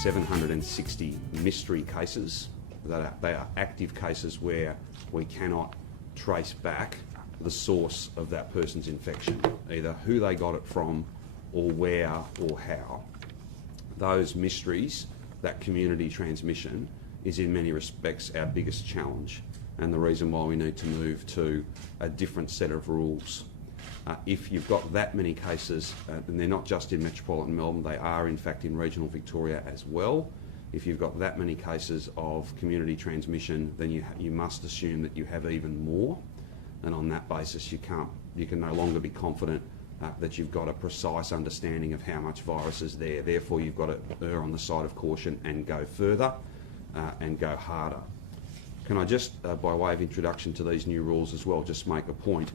760 mystery cases. They are active cases where we cannot trace back the source of that person's infection, either who they got it from or where or how. Those mysteries, that community transmission, is in many respects our biggest challenge, and the reason why we need to move to a different set of rules. If you've got that many cases, and they're not just in metropolitan Melbourne, they are in fact in regional Victoria as well. If you've got that many cases of community transmission, then you must assume that you have even more, and on that basis you can no longer be confident that you've got a precise understanding of how much virus is there. Therefore you've got to err on the side of caution and go further and go harder. Can I just, by way of introduction to these new rules as well, just make a point?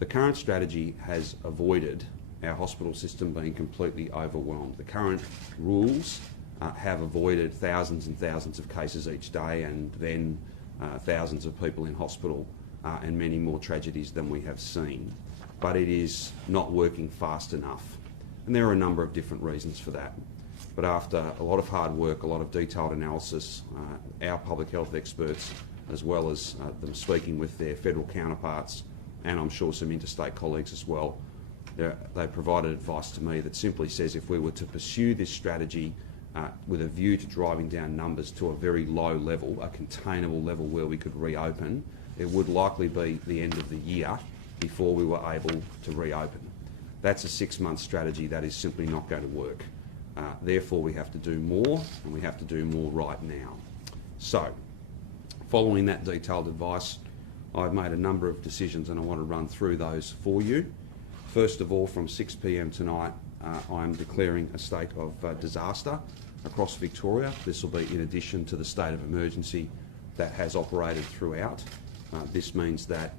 The current strategy has avoided our hospital system being completely overwhelmed. The current rules have avoided thousands and thousands of cases each day, and then thousands of people in hospital and many more tragedies than we have seen. But it is not working fast enough, and there are a number of different reasons for that. But after a lot of hard work, a lot of detailed analysis, our public health experts, as well as them speaking with their federal counterparts, and I'm sure some interstate colleagues as well, they provided advice to me that simply says if we were to pursue this strategy with a view to driving down numbers to a very low level, a containable level where we could reopen, it would likely be the end of the year before we were able to reopen. That's a 6-month strategy that is simply not going to work. Therefore we have to do more, and we have to do more right now. So, following that detailed advice, I've made a number of decisions and I want to run through those for you. First of all, from 6 p.m. tonight, I'm declaring a state of disaster across Victoria. This will be in addition to the state of emergency that has operated throughout. This means that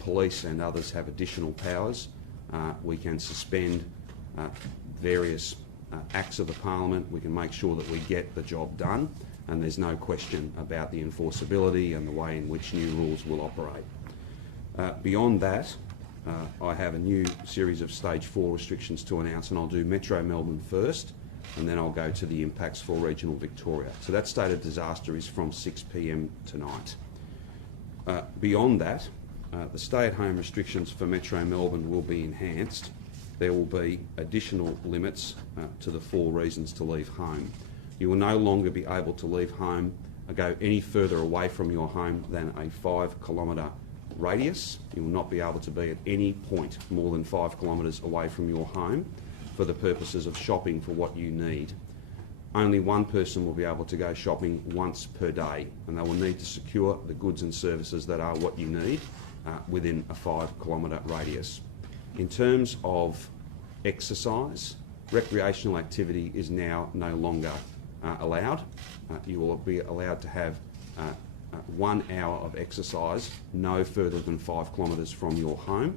police and others have additional powers. We can suspend various acts of the Parliament. We can make sure that we get the job done, and there's no question about the enforceability and the way in which new rules will operate. Beyond that, I have a new series of stage 4 restrictions to announce, and I'll do Metro Melbourne first, and then I'll go to the impacts for regional Victoria. So that state of disaster is from 6 p.m. tonight. Beyond that, the stay-at-home restrictions for Metro Melbourne will be enhanced. There will be additional limits to the 4 reasons to leave home. You will no longer be able to leave home or go any further away from your home than a 5-kilometre radius. You will not be able to be at any point more than 5 kilometres away from your home for the purposes of shopping for what you need. Only one person will be able to go shopping once per day, and they will need to secure the goods and services that are what you need within a 5-kilometre radius. In terms of exercise, recreational activity is now no longer allowed. You will be allowed to have 1 hour of exercise no further than 5 kilometres from your home.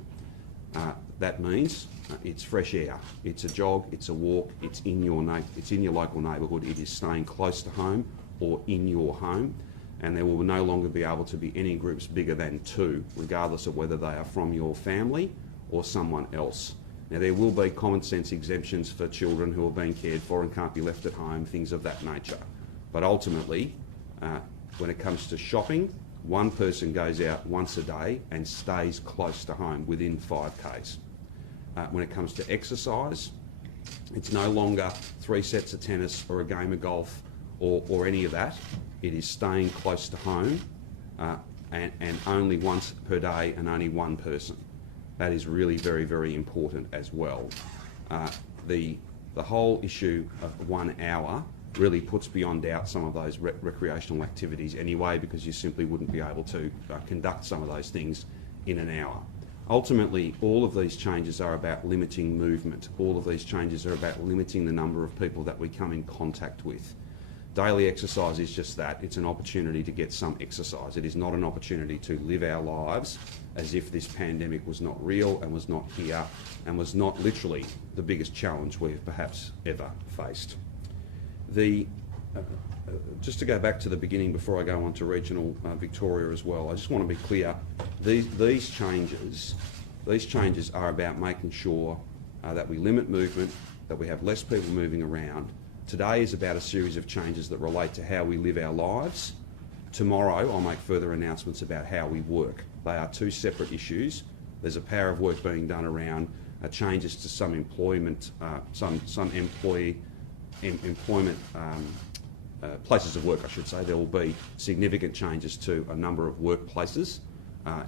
That means it's fresh air, it's a jog, it's a walk, it's in your local neighbourhood, it is staying close to home or in your home, and there will no longer be able to be any groups bigger than 2, regardless of whether they are from your family or someone else. Now, there will be common sense exemptions for children who are being cared for and can't be left at home, things of that nature. But ultimately, when it comes to shopping, one person goes out once a day and stays close to home within 5 k's. When it comes to exercise, it's no longer 3 sets of tennis or a game of golf or any of that. It is staying close to home and only once per day and only one person. That is really very, very important as well. The whole issue of 1 hour really puts beyond doubt some of those recreational activities anyway, because you simply wouldn't be able to conduct some of those things in an hour. Ultimately, all of these changes are about limiting movement. All of these changes are about limiting the number of people that we come in contact with. Daily exercise is just that. It's an opportunity to get some exercise. It is not an opportunity to live our lives as if this pandemic was not real and was not here and was not literally the biggest challenge we've perhaps ever faced. Just to go back to the beginning before I go on to regional Victoria as well, I just want to be clear, these changes are about making sure that we limit movement, that we have less people moving around, Today is about a series of changes that relate to how we live our lives. Tomorrow I'll make further announcements about how we work. They are two separate issues. There's a power of work being done around changes to some employment, places of work, I should say. There will be significant changes to a number of workplaces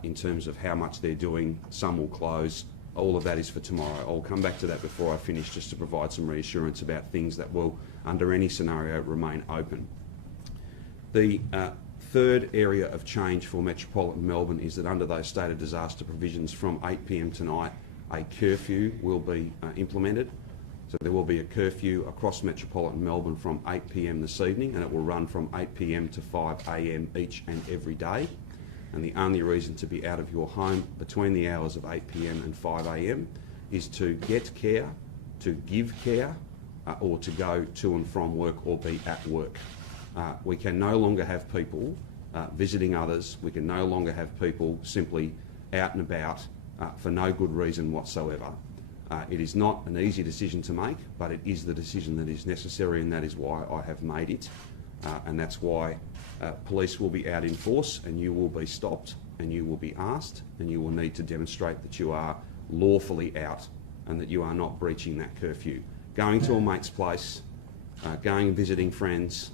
in terms of how much they're doing. Some will close. All of that is for tomorrow. I'll come back to that before I finish, just to provide some reassurance about things that will, under any scenario, remain open. The third area of change for metropolitan Melbourne is that under those state of disaster provisions, from 8 p.m. tonight, a curfew will be implemented. So there will be a curfew across metropolitan Melbourne from 8 p.m. this evening, and it will run from 8 p.m. to 5 a.m. each and every day. And the only reason to be out of your home between the hours of 8 p.m. and 5 a.m. is to get care, to give care, or to go to and from work or be at work. We can no longer have people visiting others. We can no longer have people simply out and about for no good reason whatsoever. It is not an easy decision to make, but it is the decision that is necessary, and that is why I have made it. And that's why police will be out in force, and you will be stopped, and you will be asked, and you will need to demonstrate that you are lawfully out and that you are not breaching that curfew. Going to a mate's place, going and visiting friends,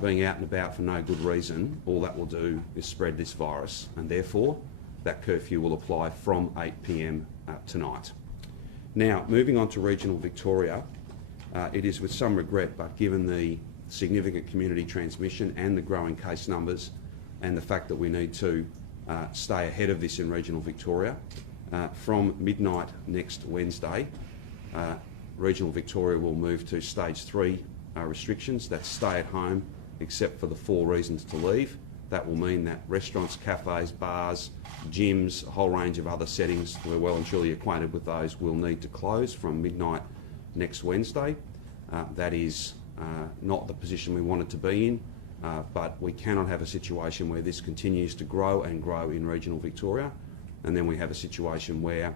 being out and about for no good reason, all that will do is spread this virus, and therefore that curfew will apply from 8 p.m. Tonight. Now, moving on to regional Victoria, it is with some regret, but given the significant community transmission and the growing case numbers and the fact that we need to stay ahead of this in regional Victoria, from midnight next Wednesday, regional Victoria will move to stage 3 restrictions. That's stay at home except for the 4 reasons to leave. That will mean that restaurants, cafes, bars, gyms, a whole range of other settings, we're well and truly acquainted with those, will need to close from midnight next Wednesday. That is not the position we wanted to be in, but we cannot have a situation where this continues to grow and grow in regional Victoria, and then we have a situation where,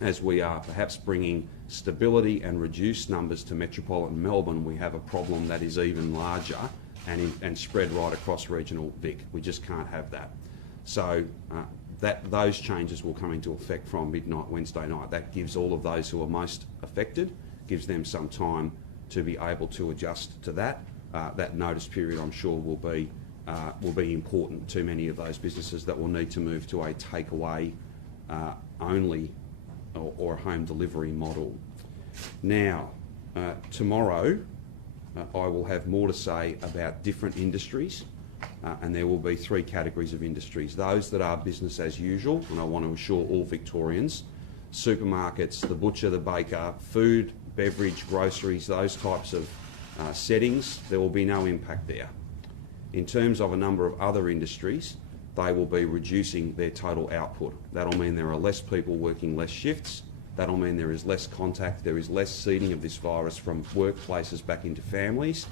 as we are perhaps bringing stability and reduced numbers to metropolitan Melbourne, we have a problem that is even larger and spread right across regional Vic. We just can't have that. So those changes will come into effect from midnight Wednesday night. That gives all of those who are most affected, gives them some time to be able to adjust to that. That notice period, I'm sure, will be important to many of those businesses that will need to move to a takeaway only or a home delivery model. Now, tomorrow, I will have more to say about different industries, and there will be 3 categories of industries. Those that are business as usual, and I want to assure all Victorians, supermarkets, the butcher, the baker, food, beverage, groceries, those types of settings, there will be no impact there. In terms of a number of other industries, they will be reducing their total output. That'll mean there are less people working less shifts. That'll mean there is less contact, there is less seeding of this virus from workplaces back into families,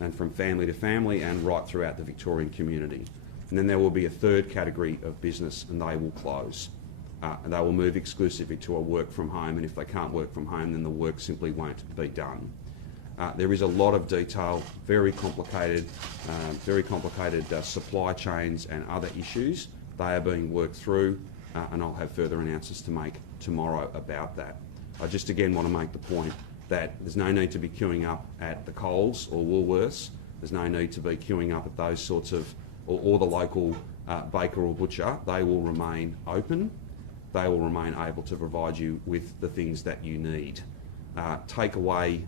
and from family to family, and right throughout the Victorian community. And then there will be a 3rd category of business, and they will close. And they will move exclusively to a work from home, and if they can't work from home, then the work simply won't be done. There is a lot of detail, very complicated supply chains and other issues. They are being worked through, and I'll have further announcements to make tomorrow about that. I just again want to make the point that there's no need to be queuing up at the Coles or Woolworths. There's no need to be queuing up at those sorts of, or the local baker or butcher. They will remain open. They will remain able to provide you with the things that you need. Takeaway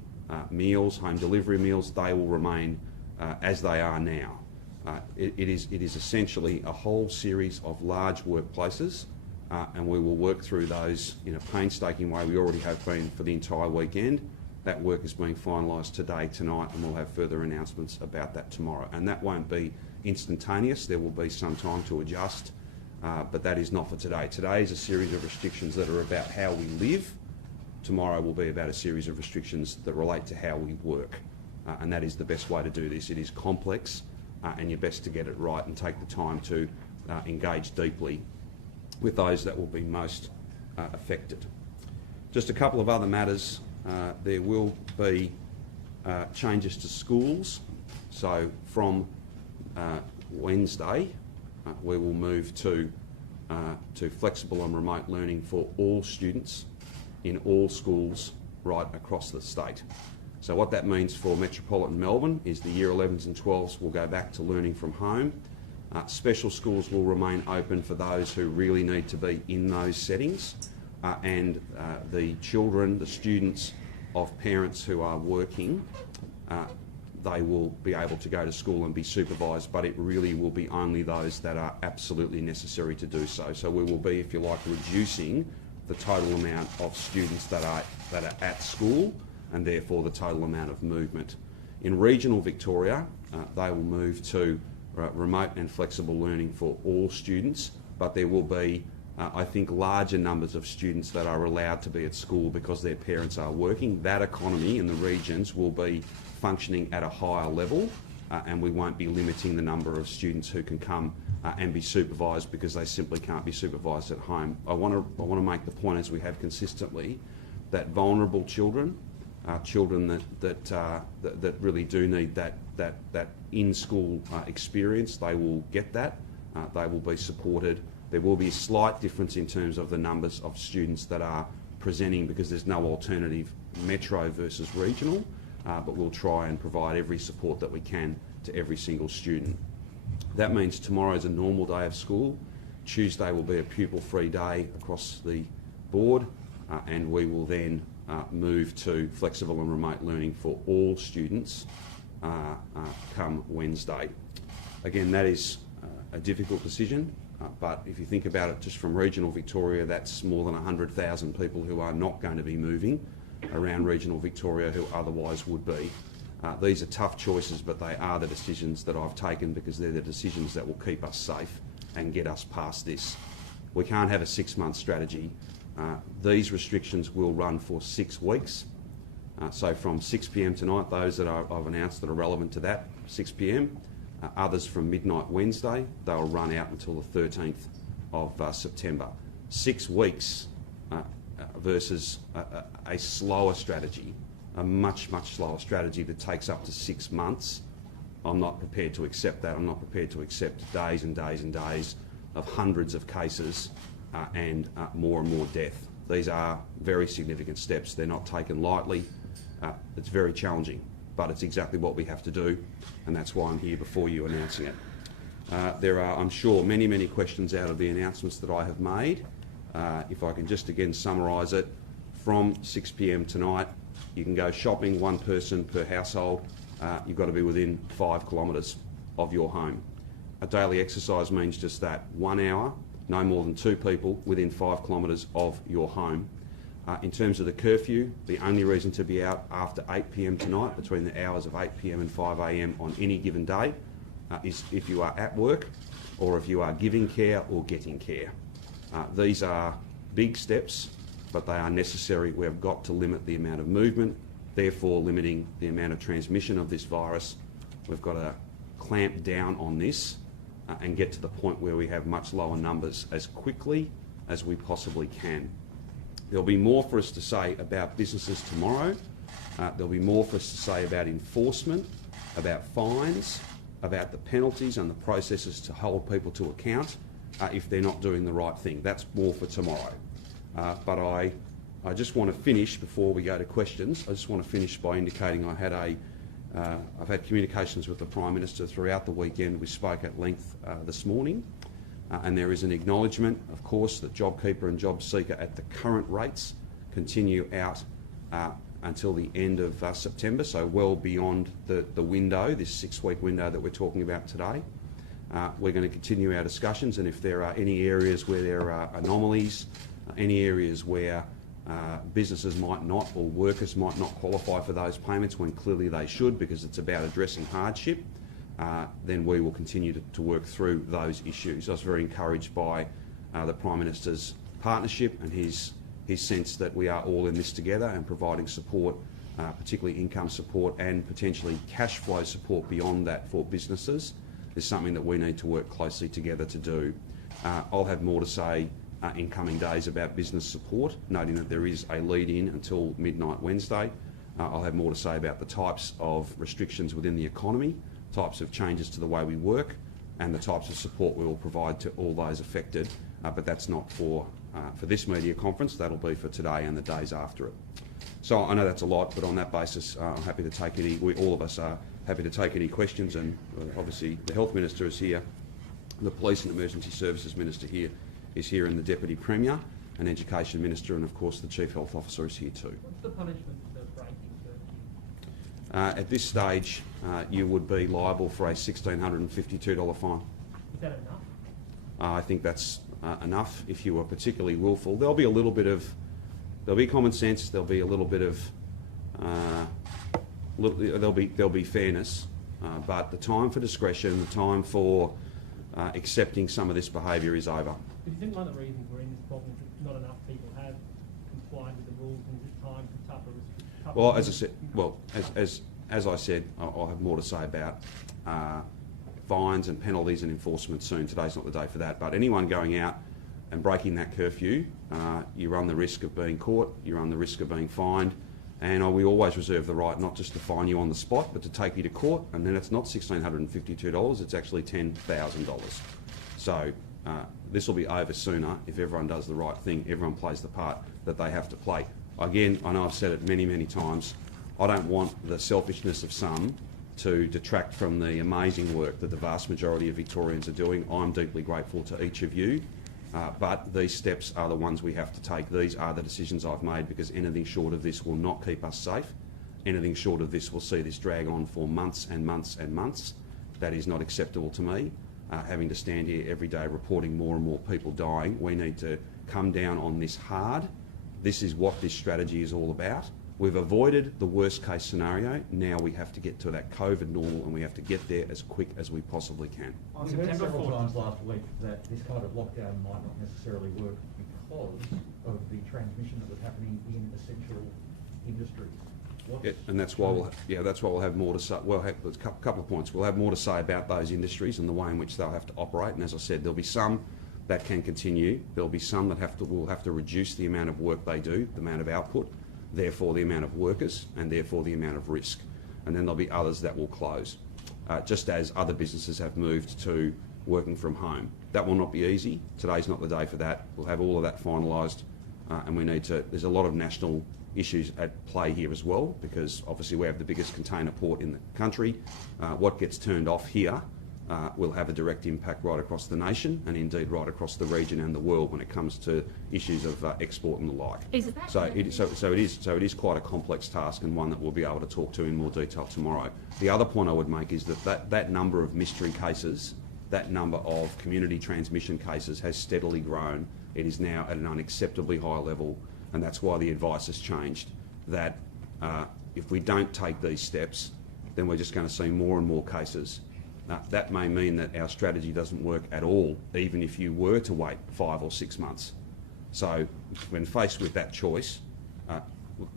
meals, home delivery meals, they will remain as they are now. It is essentially a whole series of large workplaces, and we will work through those in a painstaking way. We already have been for the entire weekend. That work is being finalised today, tonight, and we'll have further announcements about that tomorrow. And that won't be instantaneous. There will be some time to adjust, but that is not for today. Today is a series of restrictions that are about how we live. Tomorrow will be about a series of restrictions that relate to how we work, and that is the best way to do this. It is complex, and you're best to get it right and take the time to engage deeply with those that will be most affected. Just a couple of other matters. There will be changes to schools. So from Wednesday, we will move to flexible and remote learning for all students in all schools right across the state. So what that means for metropolitan Melbourne is the year 11s and 12s will go back to learning from home. Special schools will remain open for those who really need to be in those settings, and the children, the students of parents who are working, they will be able to go to school and be supervised, but it really will be only those that are absolutely necessary to do so. So we will be, if you like, reducing the total amount of students that are at school, and therefore the total amount of movement. In regional Victoria, they will move to remote and flexible learning for all students, but there will be, I think, larger numbers of students that are allowed to be at school because their parents are working. That economy in the regions will be functioning at a higher level, and we won't be limiting the number of students who can come and be supervised because they simply can't be supervised at home. I want to make the point, as we have consistently, that vulnerable children, children that really do need that in-school experience, they will get that. They will be supported. There will be a slight difference in terms of the numbers of students that are presenting because there's no alternative metro versus regional, but we'll try and provide every support that we can to every single student. That means tomorrow's a normal day of school. Tuesday will be a pupil-free day across the board, and we will then move to flexible and remote learning for all students come Wednesday. Again, that is a difficult decision, but if you think about it just from regional Victoria, that's more than 100,000 people who are not going to be moving around regional Victoria who otherwise would be. These are tough choices, but they are the decisions that I've taken because they're the decisions that will keep us safe and get us past this. We can't have a 6-month strategy. These restrictions will run for 6 weeks. So from 6 p.m. tonight, those that I've announced that are relevant to that, 6 p.m. Others from midnight Wednesday, they'll run out until the 13th of September. 6 weeks versus a slower strategy, a much, much slower strategy that takes up to 6 months. I'm not prepared to accept that. I'm not prepared to accept days and days and days of hundreds of cases and more death. These are very significant steps. They're not taken lightly. It's very challenging, but it's exactly what we have to do, and that's why I'm here before you announcing it. There are, I'm sure, many questions out of the announcements that I have made. If I can just again summarise it, from 6 p.m. tonight, you can go shopping, one person per household. You've got to be within 5 kilometres of your home. A daily exercise means just that, 1 hour, no more than 2 people within 5 kilometres of your home. In terms of the curfew, the only reason to be out after 8 p.m. tonight, between the hours of 8 p.m. and 5 a.m. on any given day, is if you are at work or if you are giving care or getting care. These are big steps, but they are necessary. We have got to limit the amount of movement, therefore limiting the amount of transmission of this virus. We've got to clamp down on this and get to the point where we have much lower numbers as quickly as we possibly can. There'll be more for us to say about businesses tomorrow. There'll be more for us to say about enforcement, about fines, about the penalties and the processes to hold people to account if they're not doing the right thing. That's more for tomorrow. But I just want to finish, before we go to questions, I just want to finish by indicating I've had communications with the Prime Minister throughout the weekend. We spoke at length this morning. And there is an acknowledgement, of course, that JobKeeper and JobSeeker at the current rates continue out until the end of September, so well beyond the window, this 6-week window that we're talking about today. We're going to continue our discussions, and if there are any areas where there are anomalies, any areas where businesses might not or workers might not qualify for those payments when clearly they should because it's about addressing hardship, then we will continue to work through those issues. I was very encouraged by the Prime Minister's partnership and his sense that we are all in this together and providing support, particularly income support and potentially cash flow support beyond that for businesses, is something that we need to work closely together to do. I'll have more to say in coming days about business support, noting that there is a lead-in until midnight Wednesday, I'll have more to say about the types of restrictions within the economy, types of changes to the way we work, and the types of support we will provide to all those affected. But that's not for this media conference. That'll be for today and the days after it. So I know that's a lot, but on that basis, I'm happy to take any. All of us are happy to take any questions, and obviously the Health Minister is here, the Police and Emergency Services Minister is here, and the Deputy Premier, and Education Minister, and of course the Chief Health Officer is here too. What's the punishment for breaking curfew? At this stage, you would be liable for a $1,652 fine. Is that enough? I think that's enough if you are particularly willful. There'll be a little bit of, there'll be common sense. There'll be a little bit of, there'll be fairness, but the time for discretion, the time for accepting some of this behaviour is over. Do you think one of the reasons we're in this problem is that not enough people have complied with the rules, and is it time for tougher restrictions? Well, as I said, as I said, I'll have more to say about fines and penalties and enforcement soon. Today's not the day for that. But anyone going out and breaking that curfew, you run the risk of being caught, you run the risk of being fined, and we always reserve the right not just to fine you on the spot, but to take you to court, and then it's not $1,652, it's actually $10,000. So this will be over sooner if everyone does the right thing, everyone plays the part that they have to play. Again, I know I've said it many, many times, I don't want the selfishness of some to detract from the amazing work that the vast majority of Victorians are doing. I'm deeply grateful to each of you, but these steps are the ones we have to take. These are the decisions I've made, because anything short of this will not keep us safe. Anything short of this will see this drag on for months and months and months. That is not acceptable to me. Having to stand here every day reporting more and more people dying, we need to come down on this hard. This is what this strategy is all about. We've avoided the worst case scenario. Now we have to get to that COVID normal, and we have to get there as quick as we possibly can. We heard several times last week that this kind of lockdown might not necessarily work because of the transmission that was happening in essential industries. Yeah, and that's why we'll have more to say. We'll have a couple of points. We'll have more to say about those industries and the way in which they'll have to operate. And as I said, there'll be some that can continue. There'll be some that will have to reduce the amount of work they do, the amount of output, therefore the amount of workers, and therefore the amount of risk. And then there'll be others that will close, just as other businesses have moved to working from home. That will not be easy. Today's not the day for that. We'll have all of that finalised, and we need to. There's a lot of national issues at play here as well, because obviously we have the biggest container port in the country. What gets turned off here will have a direct impact right across the nation, and indeed right across the region and the world when it comes to issues of export and the like. So it is quite a complex task, and one that we'll be able to talk to in more detail tomorrow. The other point I would make is that number of mystery cases, that number of community transmission cases has steadily grown. It is now at an unacceptably high level, and that's why the advice has changed, that if we don't take these steps, then we're just going to see more and more cases. That may mean that our strategy doesn't work at all, even if you were to wait 5 or 6 months. So when faced with that choice,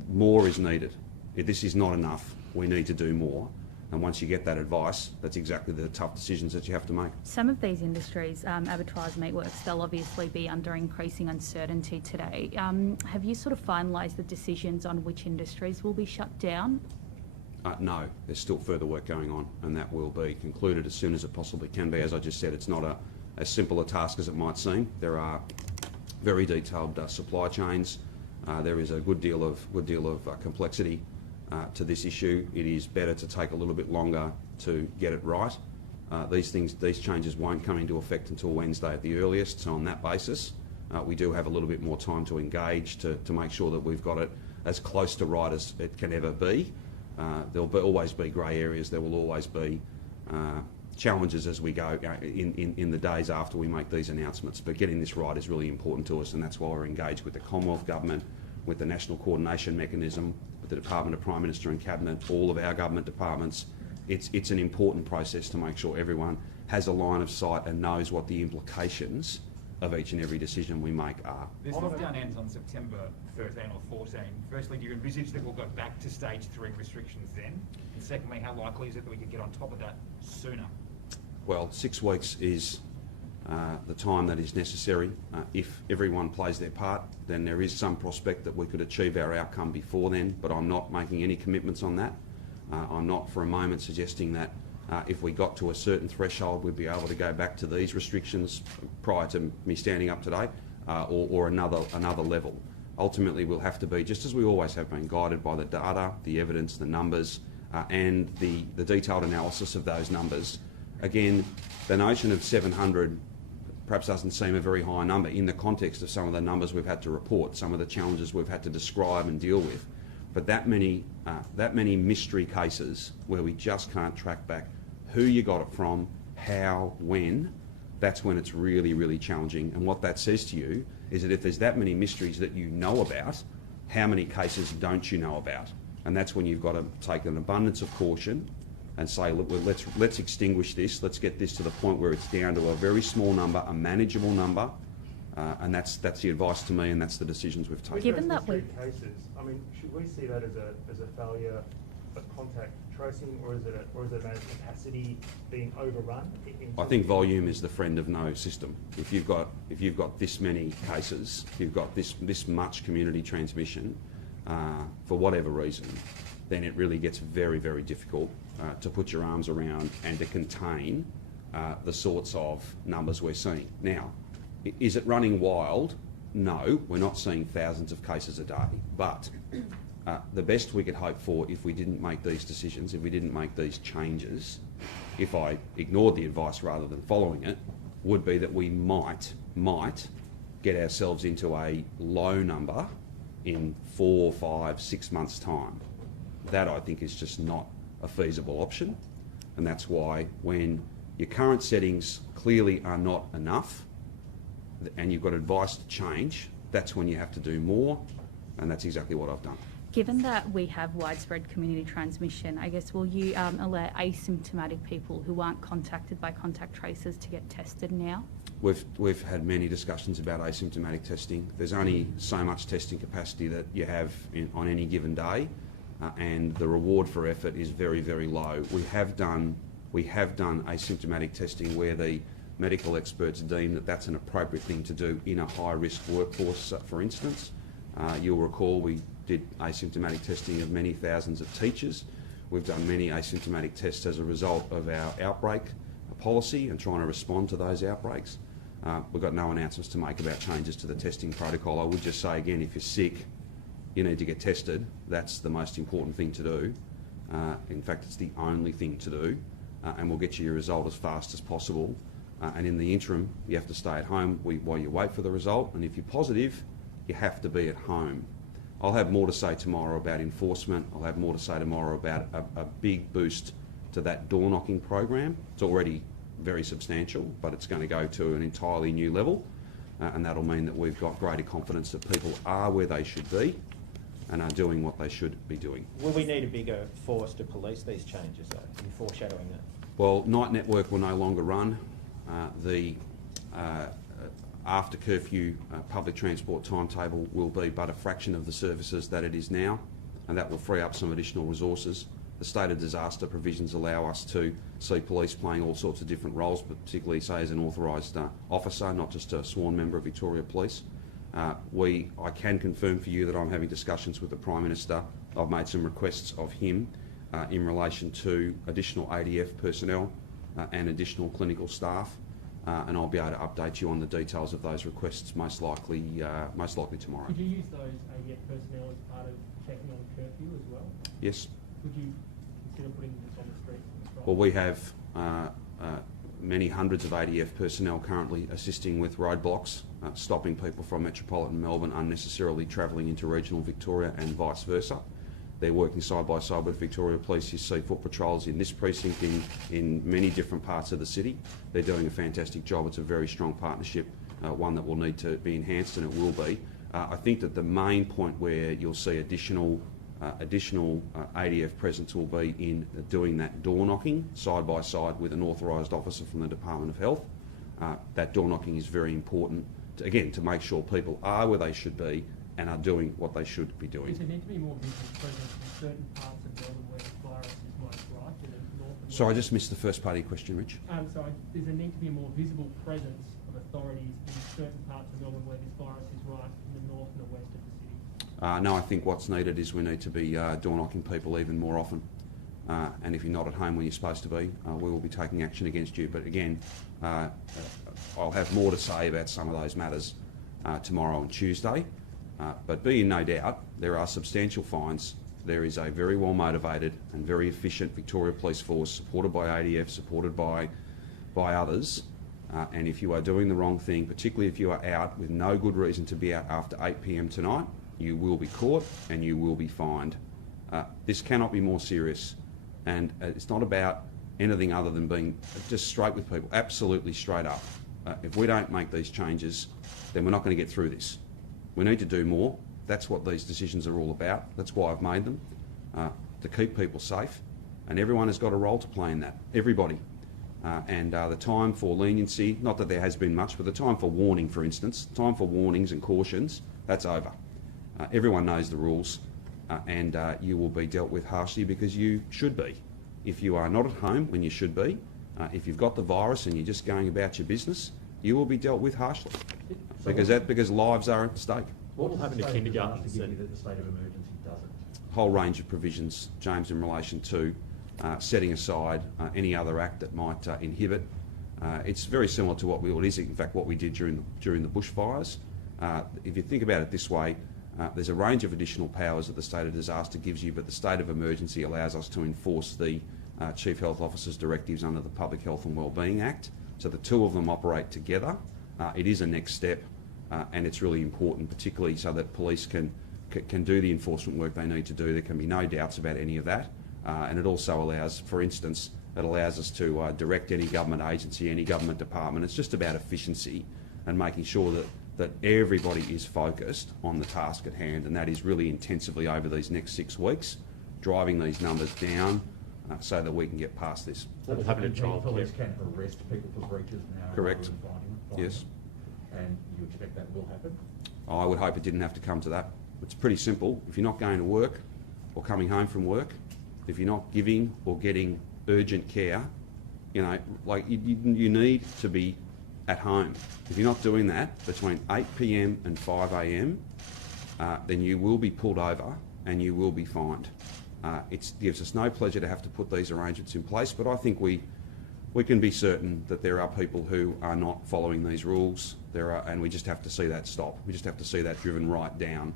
more is needed. This is not enough. We need to do more. And once you get that advice, that's exactly the tough decisions that you have to make. Some of these industries, abattoirs, meatworks, they'll obviously be under increasing uncertainty today. Have you sort of finalised the decisions on which industries will be shut down? No, there's still further work going on, and that will be concluded as soon as it possibly can be. As I just said, it's not as simple a task as it might seem. There are very detailed supply chains. There is a good deal of complexity to this issue. It is better to take a little bit longer to get it right. These changes won't come into effect until Wednesday at the earliest. So on that basis, we do have a little bit more time to engage to make sure that we've got it as close to right as it can ever be. There'll always be grey areas. There will always be challenges as we go in the days after we make these announcements. But getting this right is really important to us, and that's why we're engaged with the Commonwealth Government, with the National Coordination Mechanism, with the Department of Prime Minister and Cabinet, all of our government departments. It's an important process to make sure everyone has a line of sight and knows what the implications of each and every decision we make are. This lockdown ends on September 13 or 14. Firstly, do you envisage that we'll go back to stage 3 restrictions then? And secondly, how likely is it that we could get on top of that sooner? Well, 6 weeks is the time that is necessary. If everyone plays their part, then there is some prospect that we could achieve our outcome before then, but I'm not making any commitments on that. I'm not for a moment suggesting that if we got to a certain threshold we'd be able to go back to these restrictions prior to me standing up today, or another level. Ultimately we'll have to be, just as we always have been, guided by the data, the evidence, the numbers, and the detailed analysis of those numbers. Again, the notion of 700 perhaps doesn't seem a very high number in the context of some of the numbers we've had to report, some of the challenges we've had to describe and deal with. But that many mystery cases where we just can't track back who you got it from, how, when, that's when it's really, really challenging. And what that says to you is that if there's that many mysteries that you know about, how many cases don't you know about? And that's when you've got to take an abundance of caution and say, look, let's extinguish this, let's get this to the point where it's down to a very small number, a manageable number, and that's the advice to me, and that's the decisions we've taken. Given that we cases, I mean, should we see that as a failure of contact tracing, or is it a matter of capacity being overrun? I think volume is the friend of no system. If you've got this many cases, you've got this much community transmission, for whatever reason, then it really gets very, very difficult to put your arms around and to contain the sorts of numbers we're seeing. Now, is it running wild? No, we're not seeing thousands of cases a day, but the best we could hope for if we didn't make these decisions, if we didn't make these changes, if I ignored the advice rather than following it, would be that we might get ourselves into a low number in 4, 5, 6 months' time. That, I think, is just not a feasible option, and that's why when your current settings clearly are not enough and you've got advice to change, that's when you have to do more, and that's exactly what I've done. Given that we have widespread community transmission, I guess, will you allow asymptomatic people who aren't contacted by contact tracers to get tested now? We've had many discussions about asymptomatic testing. There's only so much testing capacity that you have on any given day, and the reward for effort is very, very low. We have done asymptomatic testing where the medical experts deem that that's an appropriate thing to do in a high-risk workforce, for instance. You'll recall we did asymptomatic testing of many thousands of teachers. We've done many asymptomatic tests as a result of our outbreak policy and trying to respond to those outbreaks. We've got no announcements to make about changes to the testing protocol. I would just say again, if you're sick, you need to get tested. That's the most important thing to do. In fact, it's the only thing to do, and we'll get you your result as fast as possible. And in the interim, you have to stay at home while you wait for the result, and if you're positive, you have to be at home. I'll have more to say tomorrow about enforcement. I'll have more to say tomorrow about a big boost to that door knocking program. It's already very substantial, but it's going to go to an entirely new level, and that'll mean that we've got greater confidence that people are where they should be and are doing what they should be doing. Will we need a bigger force to police these changes, though? Are you foreshadowing that? Well, night network will no longer run. The after curfew public transport timetable will be but a fraction of the services that it is now, and that will free up some additional resources. The state of disaster provisions allow us to see police playing all sorts of different roles, but particularly, say, as an authorised officer, not just a sworn member of Victoria Police. I can confirm for you that I'm having discussions with the Prime Minister. I've made some requests of him in relation to additional ADF personnel and additional clinical staff, and I'll be able to update you on the details of those requests most likely tomorrow. Could you use those ADF personnel as part of checking on curfew as well? Yes. Would you consider putting this on the streets? Well, we have many hundreds of ADF personnel currently assisting with roadblocks, stopping people from metropolitan Melbourne unnecessarily travelling into regional Victoria and vice versa. They're working side by side with Victoria Police. You see foot patrols in this precinct, in many different parts of the city. They're doing a fantastic job. It's a very strong partnership, one that will need to be enhanced, and it will be. I think that the main point where you'll see additional ADF presence will be in doing that door knocking side by side with an authorised officer from the Department of Health. That door knocking is very important, to make sure people are where they should be and are doing what they should be doing. Does there need to be more business presence in certain parts of Melbourne where the virus is most rife, in the north and Sorry, I just missed the first part of your question, Rich. So there's a need to be a more visible presence of authorities in certain parts of Melbourne where this virus is rife, in the north and the west of the city. No, I think what's needed is we need to be door-knocking people even more often. And if you're not at home when you're supposed to be, we will be taking action against you. But again, I'll have more to say about some of those matters tomorrow and Tuesday. But be in no doubt, there are substantial fines. There is a very well-motivated and very efficient Victoria Police Force, supported by ADF, supported by others. And if you are doing the wrong thing, particularly if you are out with no good reason to be out after 8 p.m. tonight, you will be caught and you will be fined. This cannot be more serious. And it's not about anything other than being just straight with people, absolutely straight up. If we don't make these changes, then we're not going to get through this. We need to do more. That's what these decisions are all about. That's why I've made them, to keep people safe. And everyone has got a role to play in that, everybody. And the time for leniency, not that there has been much, but the time for warning, for instance, time for warnings and cautions, that's over. Everyone knows the rules. And you will be dealt with harshly because you should be. If you are not at home when you should be, if you've got the virus and you're just going about your business, you will be dealt with harshly because lives are at stake. What will happen to kindergartens? That the state of emergency doesn't. Whole range of provisions, James, in relation to setting aside any other act that might inhibit. It's very similar to what it is in fact what we did during the bushfires. If you think about it this way. There's a range of additional powers that the state of disaster gives you, but the state of emergency allows us to enforce the Chief Health Officer's directives under the Public Health and Wellbeing Act. So the two of them operate together. It is a next step, and it's really important, particularly so that police can do the enforcement work they need to do. There can be no doubts about any of that. And it also allows, for instance, it allows us to direct any government agency, any government department. It's just about efficiency and making sure that everybody is focused on the task at hand, and that is really intensively over these next 6 weeks, driving these numbers down so that we can get past this. What will happen to childcare? Police can arrest people for breaches now. Correct. rather than fine Yes. them. And you expect that will happen? I would hope it didn't have to come to that. It's pretty simple. If you're not going to work or coming home from work, if you're not giving or getting urgent care, you need to be at home. If you're not doing that between 8 p.m. and 5 a.m, then you will be pulled over and you will be fined. It gives us no pleasure to have to put these arrangements in place, but I think we can be certain that there are people who are not following these rules. And we just have to see that stop. We just have to see that driven right down.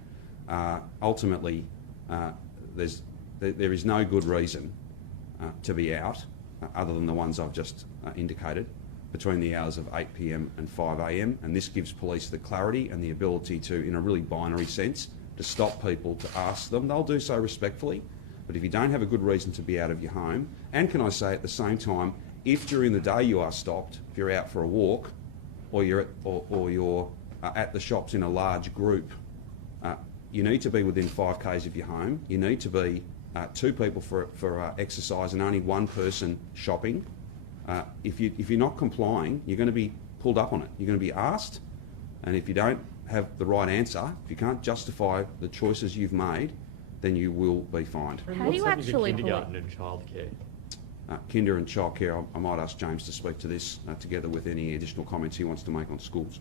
Ultimately, there is no good reason to be out, other than the ones I've just indicated, between the hours of 8 p.m. and 5 a.m, and this gives police the clarity and the ability to, in a really binary sense, to stop people, to ask them. They'll do so respectfully, but if you don't have a good reason to be out of your home, and can I say at the same time, if during the day you are stopped, if you're out for a walk, or you're at the shops in a large group, you need to be within 5 k's of your home. You need to be 2 people for exercise and only 1 person shopping. If you're not complying, you're going to be pulled up on it. You're going to be asked, and if you don't have the right answer, if you can't justify the choices you've made, then you will be fined. How do you actually kindergarten and childcare? Kinder and childcare, I might ask James to speak to this together with any additional comments he wants to make on schools.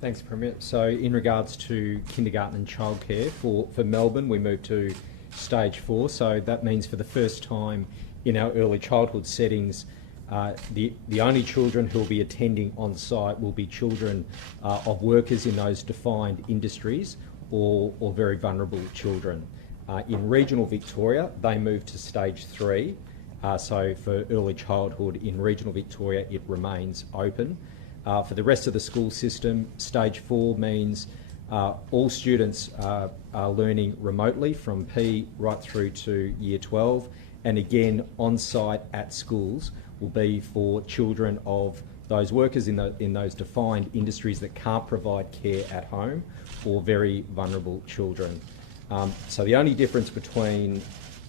Thanks, Premier. So in regards to kindergarten and childcare, for Melbourne, we moved to stage 4. So that means for the first time in our early childhood settings, the only children who will be attending on site will be children of workers in those defined industries or very vulnerable children. In regional Victoria, they moved to stage 3. So for early childhood in regional Victoria, it remains open. For the rest of the school system, stage 4 means all students are learning remotely from P right through to year 12, and again on site at schools will be for children of those workers in those defined industries that can't provide care at home, or very vulnerable children. So the only difference between,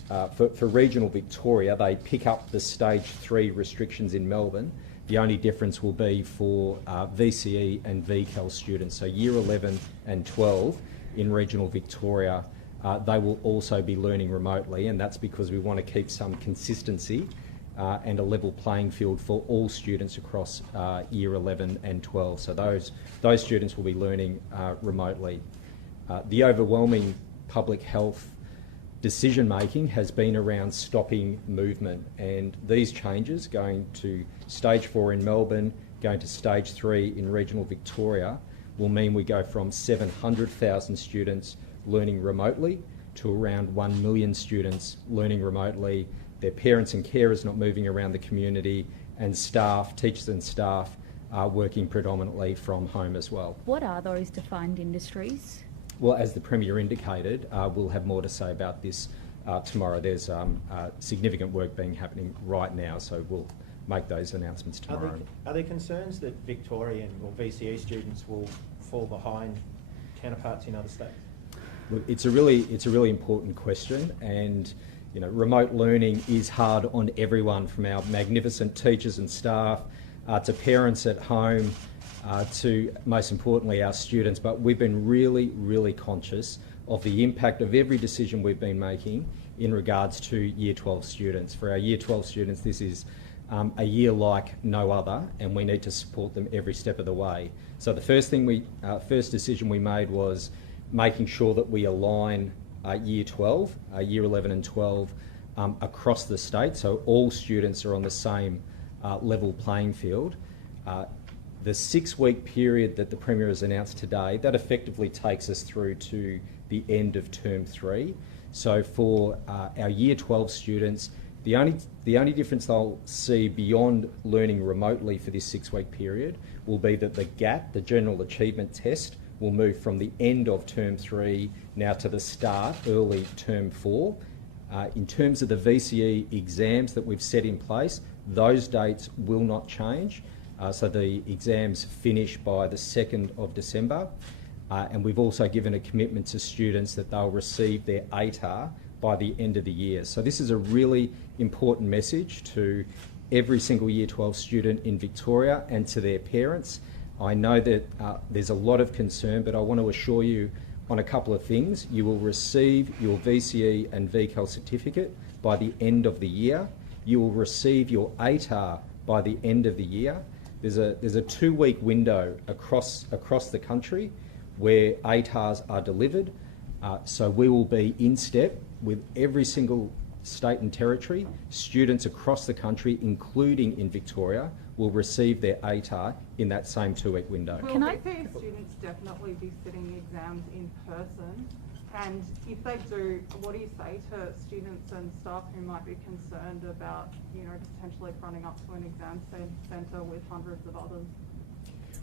for regional Victoria, they pick up the stage 3 restrictions in Melbourne. The only difference will be for VCE and VCAL students. So year 11 and 12 in regional Victoria they will also be learning remotely, and that's because we want to keep some consistency and a level playing field for all students across year 11 and 12. So those students will be learning remotely. The overwhelming public health decision making has been around stopping movement, and these changes, going to stage 4 in Melbourne, going to stage 3 in regional Victoria, will mean we go from 700,000 students learning remotely to around 1 million students learning remotely, their parents and carers not moving around the community, and staff, teachers and staff, are working predominantly from home as well. What are those defined industries? Well, as the Premier indicated, we'll have more to say about this tomorrow. There's significant work happening right now, so we'll make those announcements tomorrow. Are there concerns that Victorian or VCE students will fall behind counterparts in other states? Look, it's a really important question, and remote learning is hard on everyone, from our magnificent teachers and staff to parents at home, to most importantly our students. But we've been really, really conscious of the impact of every decision we've been making in regards to Year 12 students. For our Year 12 students, this is a year like no other, and we need to support them every step of the way. So the first decision we made was making sure that we align Year 12, Year 11 and 12 across the state, so all students are on the same level playing field. The 6-week period that the Premier has announced today, that effectively takes us through to the end of Term 3. So for our Year 12 students, the only difference they'll see beyond learning remotely for this 6-week period will be that the GAT, the General Achievement Test, will move from the end of Term 3 now to the start, early Term 4. In terms of the VCE exams that we've set in place, those dates will not change. So the exams finish by the 2nd of December. And we've also given a commitment to students that they'll receive their ATAR by the end of the year. So this is a really important message to every single Year 12 student in Victoria and to their parents. I know that there's a lot of concern, but I want to assure you on a couple of things. You will receive your VCE and VCAL certificate by the end of the year. You will receive your ATAR by the end of the year. There's a 2-week window across the country where ATARs are delivered. So we will be in step with every single state and territory. Students across the country, including in Victoria, will receive their ATAR in that same 2-week window. Will Can I- VCE students definitely be sitting the exams in person? And if they do, what do you say to students and staff who might be concerned about, potentially fronting up to an exam centre with hundreds of others?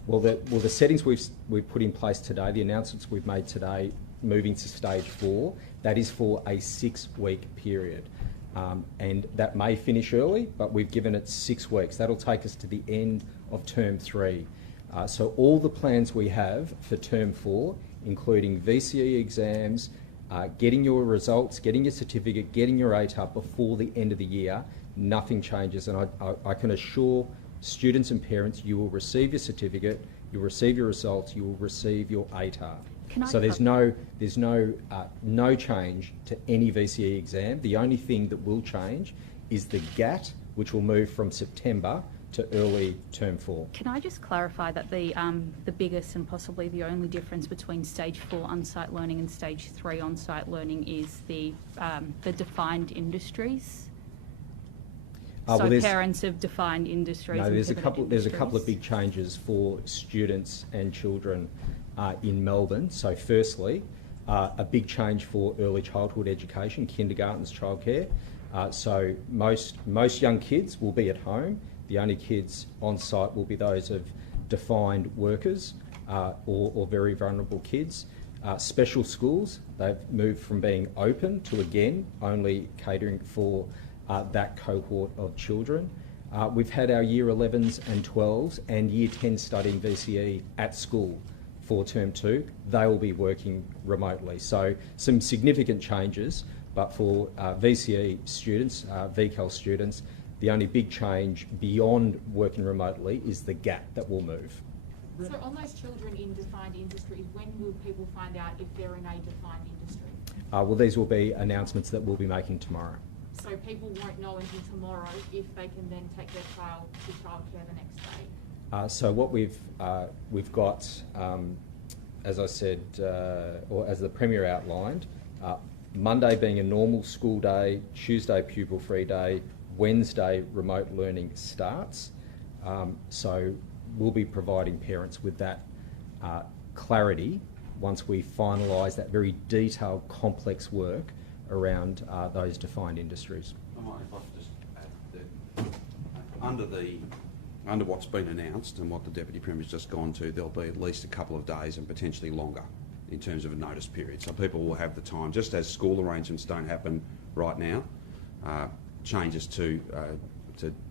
Well, the settings we've put in place today, the announcements we've made today, moving to stage 4, that is for a 6-week period. And that may finish early, but we've given it 6 weeks. That'll take us to the end of Term 3. So all the plans we have for Term 4, including VCE exams, getting your results, getting your certificate, getting your ATAR before the end of the year, nothing changes. And I can assure students and parents you will receive your certificate, you'll receive your results, you will receive your ATAR. So there's no change to any VCE exam. The only thing that will change is the GAT, which will move from September to early Term 4. Can I just clarify that the biggest and possibly the only difference between Stage 4 on-site learning and Stage 3 on-site learning is the defined industries? So parents of defined industries. No, and there's a pivoted couple of big changes for students and children in Melbourne. So firstly, a big change for early childhood education, kindergartens, childcare. So most young kids will be at home. The only kids on site will be those of defined workers or very vulnerable kids. Special schools, they've moved from being open to, again, only catering for that cohort of children. We've had our Year 11s and 12s and Year 10 studying VCE at school for Term 2. They will be working remotely. So some significant changes, but for VCE students, VCAL students, the only big change beyond working remotely is the gap that will move. So on those children in defined industries, when will people find out if they're in a defined industry? Well, these will be announcements that we'll be making tomorrow. So people won't know until tomorrow if they can then take their child to childcare the next day? So what we've got, as I said, or as the Premier outlined, Monday being a normal school day, Tuesday pupil-free day, Wednesday remote learning starts. So we'll be providing parents with that clarity once we finalise that very detailed, complex work around those defined industries. If I could just add that under what's been announced and what the Deputy Premier's just gone to, there'll be at least a couple of days and potentially longer in terms of a notice period. So people will have the time, just as school arrangements don't happen right now, changes to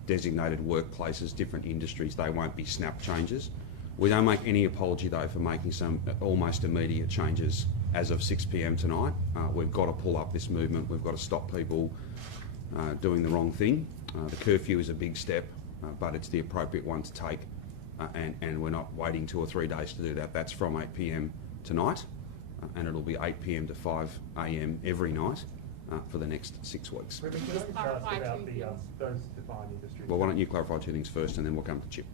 designated workplaces, different industries, they won't be snap changes. We don't make any apology though for making some almost immediate changes as of 6 p.m. tonight. We've got to pull up this movement. We've got to stop people doing the wrong thing. The curfew is a big step, but it's the appropriate one to take, and we're not waiting 2 or 3 days to do that. That's from 8 p.m. tonight, and it'll be 8 p.m. to 5 a.m. every night for the next 6 weeks. Can I just ask about those defined industries? Well, why don't you clarify 2 things first, and then we'll come to Chip.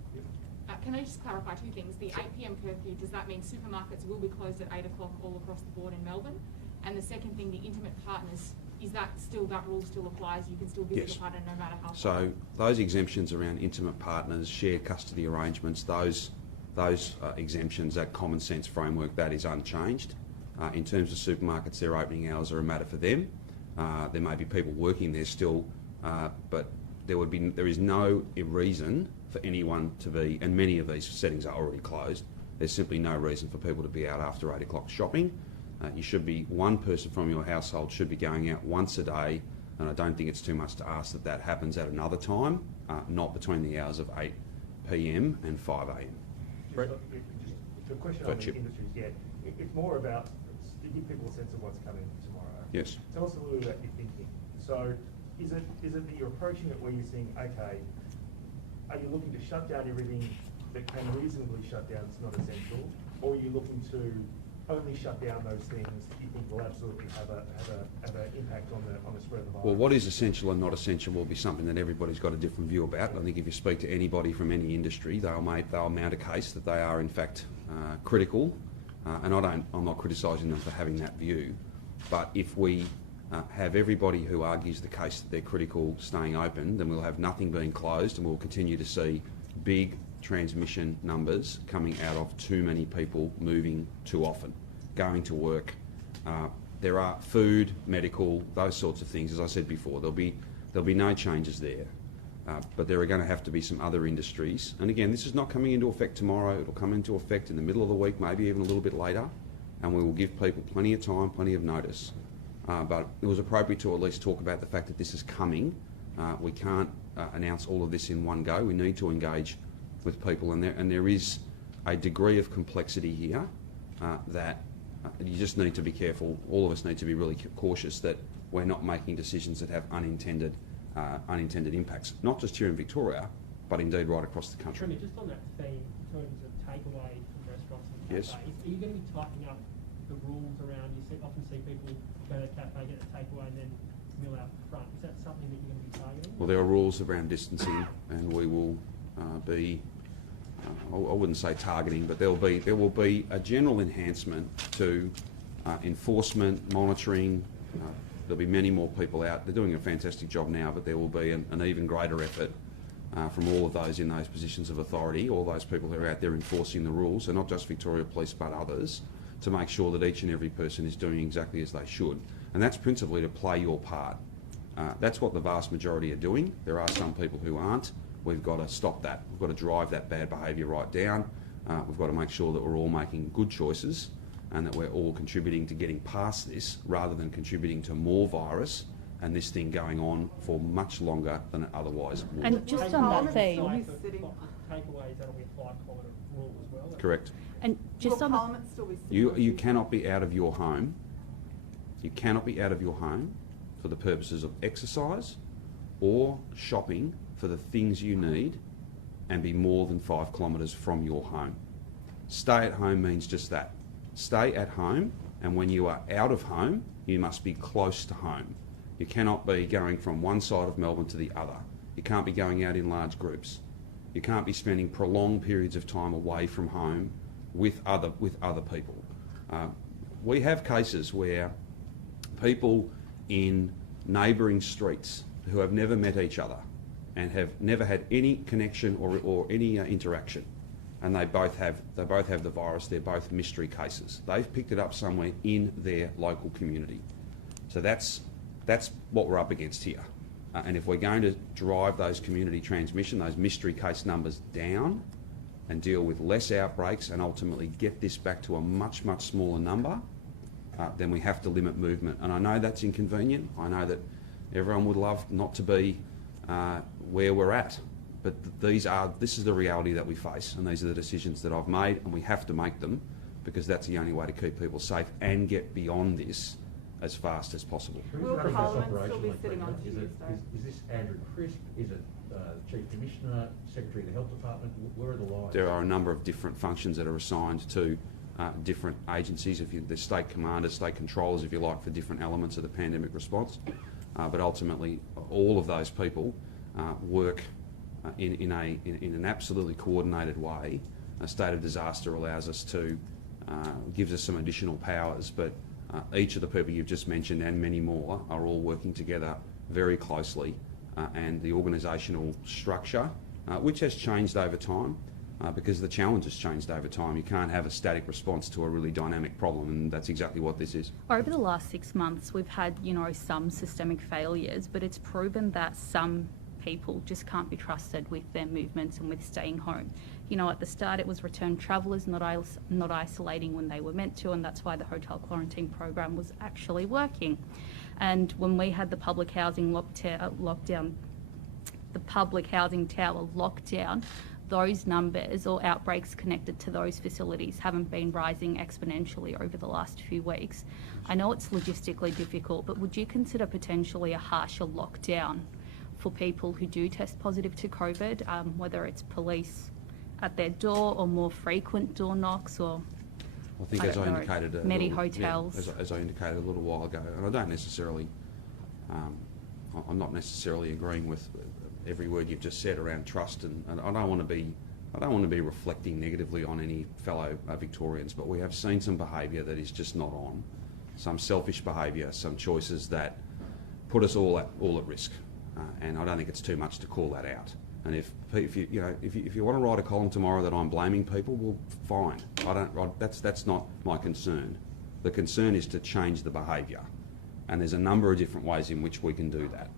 Can I just clarify 2 things? The 8 p.m. curfew, does that mean supermarkets will be closed at 8 o'clock all across the board in Melbourne? And the second thing, the intimate partners, is that rule still applies? You can still visit Yes. your partner no matter how far? So those exemptions around intimate partners, shared custody arrangements, those exemptions, that common sense framework, that is unchanged. In terms of supermarkets, their opening hours are a matter for them. There may be people working there still, but there is no reason for anyone to be, and many of these settings are already closed, there's simply no reason for people to be out after 8 o'clock shopping. You should be, one person from your household should be going out once a day, and I don't think it's too much to ask that that happens at another time, not between the hours of 8 p.m. and 5 a.m. The question Go on the Chip. industries, it's more about to give people a sense of what's coming tomorrow. Yes. Tell us a little bit about your thinking. So is it that you're approaching it where you're saying, okay, are you looking to shut down everything that can reasonably shut down that's not essential, or are you looking to only shut down those things that you think will absolutely have an impact on the spread of the virus? Well, what is essential and not essential will be something that everybody's got a different view about. I think if you speak to anybody from any industry, they'll mount a case that they are in fact critical, and I'm not criticising them for having that view. But if we have everybody who argues the case that they're critical staying open, then we'll have nothing being closed, and we'll continue to see big transmission numbers coming out of too many people moving too often, going to work. There are food, medical, those sorts of things. As I said before, there'll be no changes there, but there are going to have to be some other industries. And again, this is not coming into effect tomorrow. It'll come into effect in the middle of the week, maybe even a little bit later, and we will give people plenty of time, plenty of notice. But it was appropriate to at least talk about the fact that this is coming. We can't announce all of this in one go. We need to engage with people, and there is a degree of complexity here that you just need to be careful. All of us need to be really cautious that we're not making decisions that have unintended impacts, not just here in Victoria, but indeed right across the country. Just on that theme, in terms of takeaway from restaurants and Yes. cafes, are you going to be tightening up the rules around? Often see people go to a cafe, get a takeaway, and then mill out the front. Is that something that you're going to be targeting? Well, there are rules around distancing, and we will be, I wouldn't say targeting, but there will be a general enhancement to enforcement, monitoring. There'll be many more people out. They're doing a fantastic job now, but there will be an even greater effort from all of those in those positions of authority, all those people who are out there enforcing the rules, and not just Victoria Police but others, to make sure that each and every person is doing exactly as they should. And that's principally to play your part. That's what the vast majority are doing. There are some people who aren't. We've got to stop that. We've got to drive that bad behaviour right down. We've got to make sure that we're all making good choices and that we're all contributing to getting past this rather than contributing to more virus and this thing going on for much longer than it otherwise would. And just on that theme, Takeaways, that'll be a 5-kilometre rule as well. Correct. and just Will on Parliament still be sitting? You cannot be out of your home. You cannot be out of your home for the purposes of exercise or shopping for the things you need and be more than 5 kilometres from your home. Stay at home means just that. Stay at home, and when you are out of home, you must be close to home. You cannot be going from one side of Melbourne to the other. You can't be going out in large groups. You can't be spending prolonged periods of time away from home with other people. We have cases where people in neighbouring streets who have never met each other and have never had any connection or any interaction, and they both have the virus. They're both mystery cases. They've picked it up somewhere in their local community. So that's what we're up against here. And if we're going to drive those community transmission, those mystery case numbers down, and deal with less outbreaks and ultimately get this back to a much, much smaller number, then we have to limit movement. And I know that's inconvenient. I know that everyone would love not to be where we're at. But this is the reality that we face, and these are the decisions that I've made, and we have to make them because that's the only way to keep people safe and get beyond this as fast as possible. Will Who's running this Parliament still be operationally, sitting on Brendan? Tuesday? Is this Andrew Crisp? Is it Chief Commissioner, Secretary of the Health Department? Where are the lines? There are a number of different functions that are assigned to different agencies. The state commanders, state controllers, if you like, for different elements of the pandemic response. But ultimately, all of those people work in an absolutely coordinated way. A state of disaster allows us to, gives us some additional powers, but each of the people you've just mentioned and many more are all working together very closely, and the organisational structure, which has changed over time, because the challenge has changed over time. You can't have a static response to a really dynamic problem, and that's exactly what this is. Over the last 6 months, we've had, some systemic failures, but it's proven that some people just can't be trusted with their movements and with staying home. At the start it was returned travellers not isolating when they were meant to, and that's why the hotel quarantine program was actually working. And when we had the public housing lockdown, those numbers or outbreaks connected to those facilities haven't been rising exponentially over the last few weeks. I know it's logistically difficult, but would you consider potentially a harsher lockdown for people who do test positive to COVID, whether it's police at their door or more frequent door knocks, or I think, as I indicated, hotels. As I indicated a little while ago, and I don't necessarily, I'm not necessarily agreeing with every word you've just said around trust, and I don't want to be reflecting negatively on any fellow Victorians, but we have seen some behaviour that is just not on, some selfish behaviour, some choices that put us all at risk, and I don't think it's too much to call that out. And if you want to write a column tomorrow that I'm blaming people, well, fine. That's not my concern. The concern is to change the behaviour, and there's a number of different ways in which we can do that.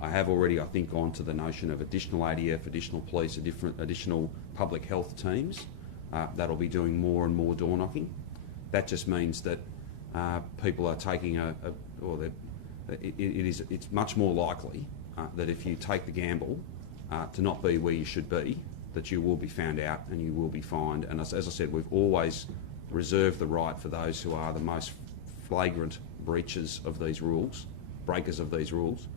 I have already, I think, gone to the notion of additional ADF, additional police, additional public health teams that'll be doing more and more door knocking. That just means that people are taking it's much more likely that if you take the gamble to not be where you should be, that you will be found out and you will be fined. And as I said, we've always reserved the right for those who are the most flagrant breaches of these rules, breakers of these rules,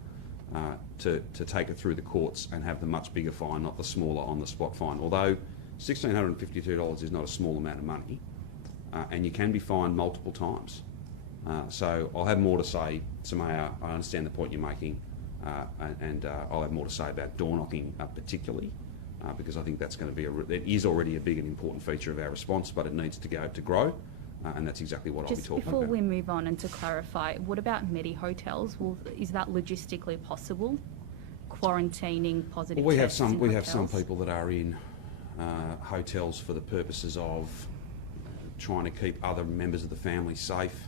to take it through the courts and have the much bigger fine, not the smaller on-the-spot fine. Although $1,652 is not a small amount of money, and you can be fined multiple times. So I'll have more to say, Samaya. I understand the point you're making, and I'll have more to say about door knocking particularly, because I think that's going to be it is already a big and important feature of our response, but it needs to grow. And that's exactly what I'll be talking about. Just before we move on, and to clarify, what about hotels? Is that logistically possible? Quarantining positive tests in hotels? We have some people that are in hotels for the purposes of trying to keep other members of the family safe,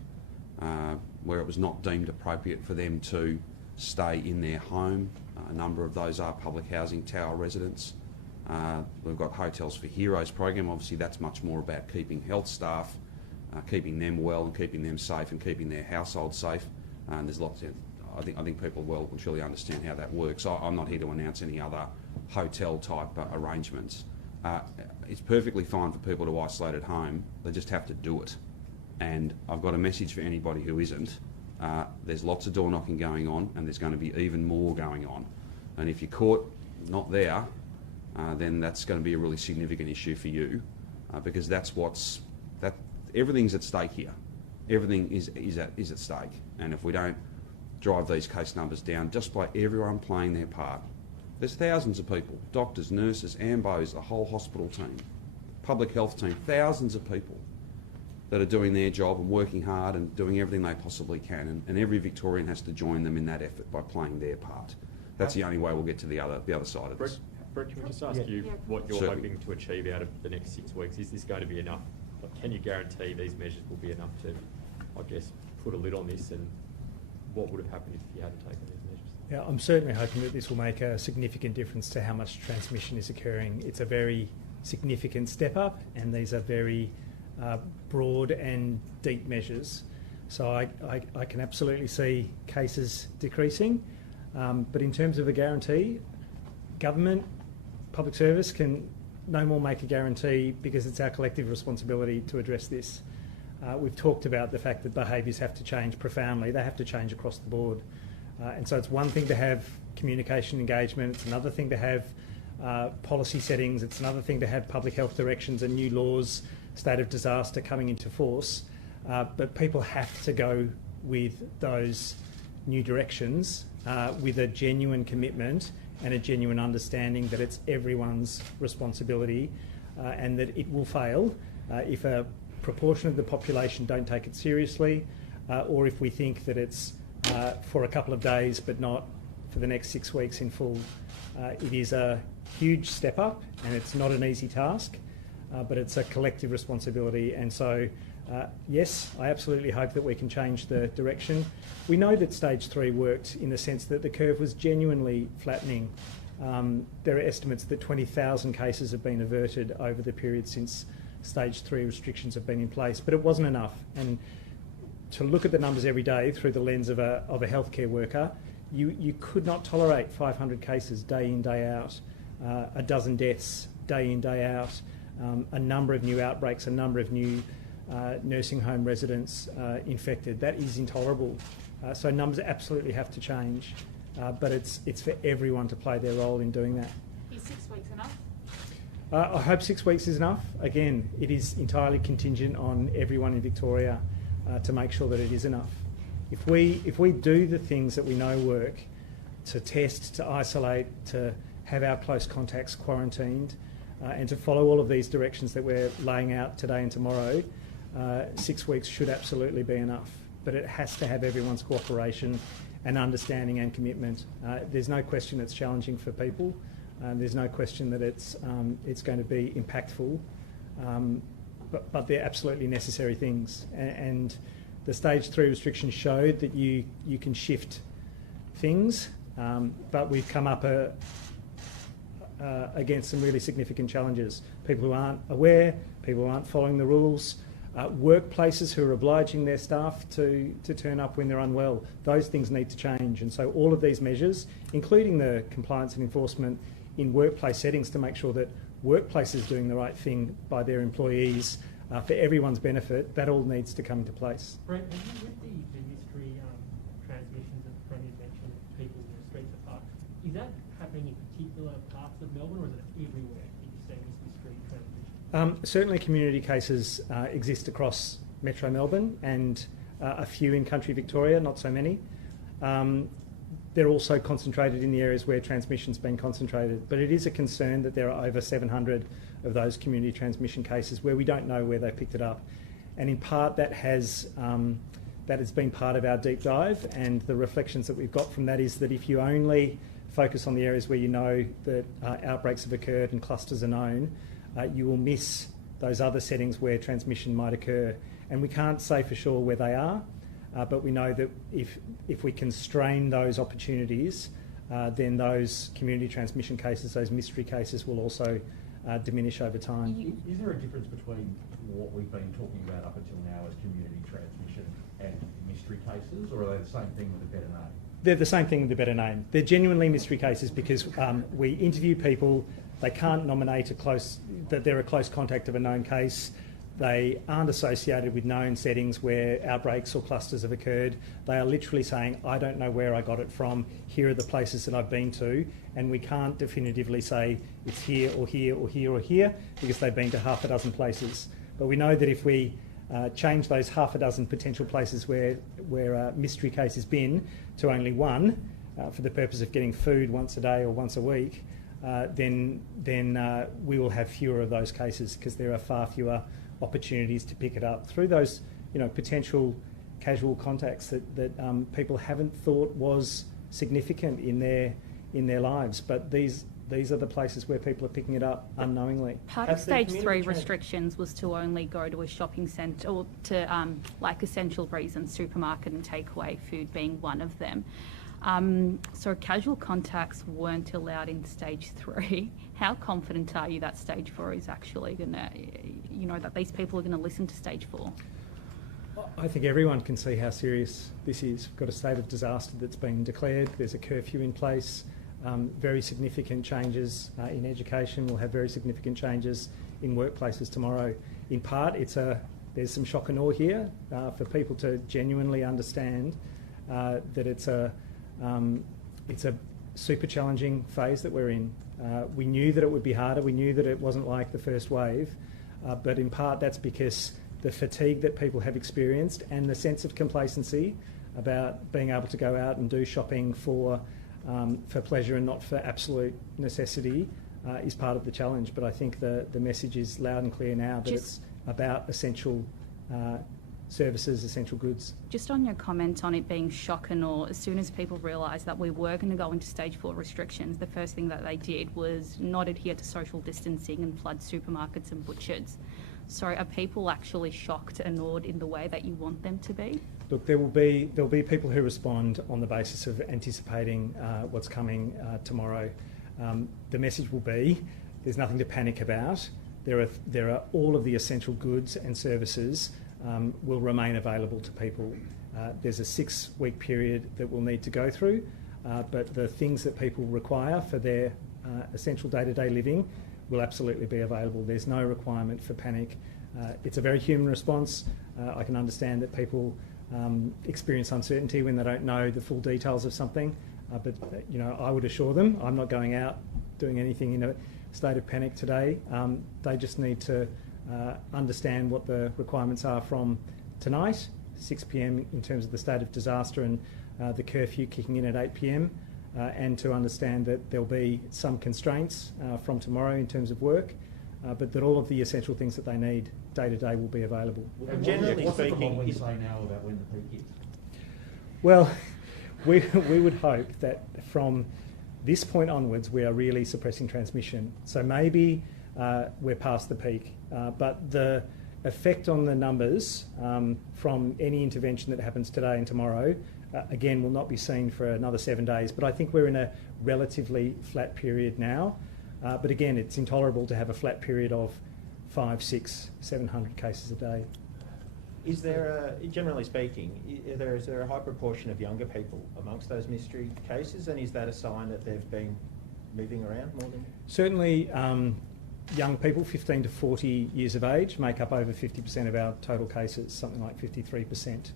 where it was not deemed appropriate for them to stay in their home. A number of those are public housing tower residents. We've got Hotels for Heroes program. Obviously, that's much more about keeping health staff, keeping them well and keeping them safe and keeping their household safe. And there's lots of, I think people well and truly understand how that works. I'm not here to announce any other hotel type arrangements. It's perfectly fine for people to isolate at home. They just have to do it. And I've got a message for anybody who isn't. There's lots of door knocking going on, and there's going to be even more going on. And if you're caught not there, then that's going to be a really significant issue for you, because everything's at stake here. everything is at stake. And if we don't drive these case numbers down just by everyone playing their part, there's thousands of people, doctors, nurses, AMBOs, the whole hospital team, public health team, thousands of people that are doing their job and working hard and doing everything they possibly can. And every Victorian has to join them in that effort by playing their part. That's the only way we'll get to the other side of this. Brett, can we just ask you what you're hoping to achieve out of the next 6 weeks? Is this going to be enough? Like, can you guarantee these measures will be enough to, I guess, put a lid on this? And what would have happened if you hadn't taken these measures? Yeah, I'm certainly hoping that this will make a significant difference to how much transmission is occurring. It's a very significant step up, and these are very broad and deep measures. So I can absolutely see cases decreasing. But in terms of a guarantee, government, public service can no more make a guarantee, because it's our collective responsibility to address this. We've talked about the fact that behaviours have to change profoundly. They have to change across the board. And so it's one thing to have communication engagement, it's another thing to have policy settings, it's another thing to have public health directions and new laws, state of disaster coming into force. But people have to go with those new directions with a genuine commitment and a genuine understanding that it's everyone's responsibility and that it will fail if a proportion of the population don't take it seriously, or if we think that it's for a couple of days but not for the next 6 weeks in full. It is a huge step up, and it's not an easy task, but it's a collective responsibility. And so yes, I absolutely hope that we can change the direction. We know that stage 3 worked in the sense that the curve was genuinely flattening. There are estimates that 20,000 cases have been averted over the period since stage 3 restrictions have been in place, but it wasn't enough. And to look at the numbers every day through the lens of a healthcare worker, you could not tolerate 500 cases day in, day out, a dozen deaths day in, day out, a number of new outbreaks, a number of new nursing home residents infected. That is intolerable. So numbers absolutely have to change, but it's for everyone to play their role in doing that. Is 6 weeks enough? I hope 6 weeks is enough. Again, it is entirely contingent on everyone in Victoria to make sure that it is enough. If we do the things that we know work, to test, to isolate, to have our close contacts quarantined, and to follow all of these directions that we're laying out today and tomorrow, 6 weeks should absolutely be enough. But it has to have everyone's cooperation and understanding and commitment. There's no question it's challenging for people. There's no question that it's going to be impactful, but they're absolutely necessary things. And the stage 3 restrictions showed that you can shift things, but we've come up against some really significant challenges. People who aren't aware, people who aren't following the rules, workplaces who are obliging their staff to turn up when they're unwell. Those things need to change. And so all of these measures, including the compliance and enforcement in workplace settings to make sure that workplaces are doing the right thing by their employees for everyone's benefit, that all needs to come into place. Brent, with the mystery transmissions that Premier mentioned, people in the streets of parks, is that happening in particular parts of Melbourne, or is it everywhere that you're seeing this mystery transmission? Certainly community cases exist across Metro Melbourne and a few in country Victoria, not so many. They're also concentrated in the areas where transmission's been concentrated, but it is a concern that there are over 700 of those community transmission cases where we don't know where they picked it up. And in part that has been part of our deep dive, and the reflections that we've got from that is that if you only focus on the areas where you know that outbreaks have occurred and clusters are known, you will miss those other settings where transmission might occur. And we can't say for sure where they are, but we know that if we constrain those opportunities, then those community transmission cases, those mystery cases, will also diminish over time. Is there a difference between what we've been talking about up until now as community transmission and mystery cases, or are they the same thing with a better name? They're the same thing with a better name. They're genuinely mystery cases because we interview people, they can't nominate that they're a close contact of a known case. They aren't associated with known settings where outbreaks or clusters have occurred. They are literally saying, I don't know where I got it from, here are the places that I've been to, and we can't definitively say it's here or here or here or here because they've been to half a dozen places. But we know that if we change those half a dozen potential places where a mystery case has been to only one for the purpose of getting food once a day or once a week, then we will have fewer of those cases because there are far fewer opportunities to pick it up through those potential casual contacts that people haven't thought was significant in their lives, but these are the places where people are picking it up unknowingly. Part of stage 3 restrictions was to only go to a shopping centre or to like essential reasons, supermarket and takeaway food being one of them. So casual contacts weren't allowed in stage 3. How confident are you that stage 4 is actually going to, that these people are going to listen to stage 4? I think everyone can see how serious this is. We've got a state of disaster that's been declared. There's a curfew in place. Very significant changes in education. We'll have very significant changes in workplaces tomorrow. In part, there's some shock and awe here for people to genuinely understand that it's a super challenging phase that we're in. We knew that it would be harder. We knew that it wasn't like the first wave, but in part that's because the fatigue that people have experienced and the sense of complacency about being able to go out and do shopping for pleasure and not for absolute necessity is part of the challenge. But I think the message is loud and clear now that it's about essential services, essential goods. Just on your comment on it being shock and awe, as soon as people realised that we were going to go into stage 4 restrictions, the first thing that they did was not adhere to social distancing and flood supermarkets and butchers. So are people actually shocked and awed in the way that you want them to be? Look, there'll be people who respond on the basis of anticipating what's coming tomorrow. The message will be there's nothing to panic about. There are all of the essential goods and services will remain available to people. There's a 6-week period that we'll need to go through, but the things that people require for their essential day-to-day living will absolutely be available. There's no requirement for panic. It's a very human response. I can understand that people experience uncertainty when they don't know the full details of something, but I would assure them I'm not going out doing anything in a state of panic today. They just need to understand what the requirements are from tonight, 6 p.m. in terms of the state of disaster and the curfew kicking in at 8 p.m. And to understand that there'll be some constraints from tomorrow in terms of work, but that all of the essential things that they need day to day will be available. Generally speaking, what you say now about when the peak is? Well, we would hope that from this point onwards we are really suppressing transmission. So maybe we're past the peak, but the effect on the numbers from any intervention that happens today and tomorrow again will not be seen for another 7 days, but I think we're in a relatively flat period now. But again, it's intolerable to have a flat period of 500, 600, 700 cases a day. Is there, generally speaking, is there a high proportion of younger people amongst those mystery cases, and is that a sign that they've been moving around more than? Certainly, young people, 15 to 40 years of age, make up over 50% of our total cases, something like 53%.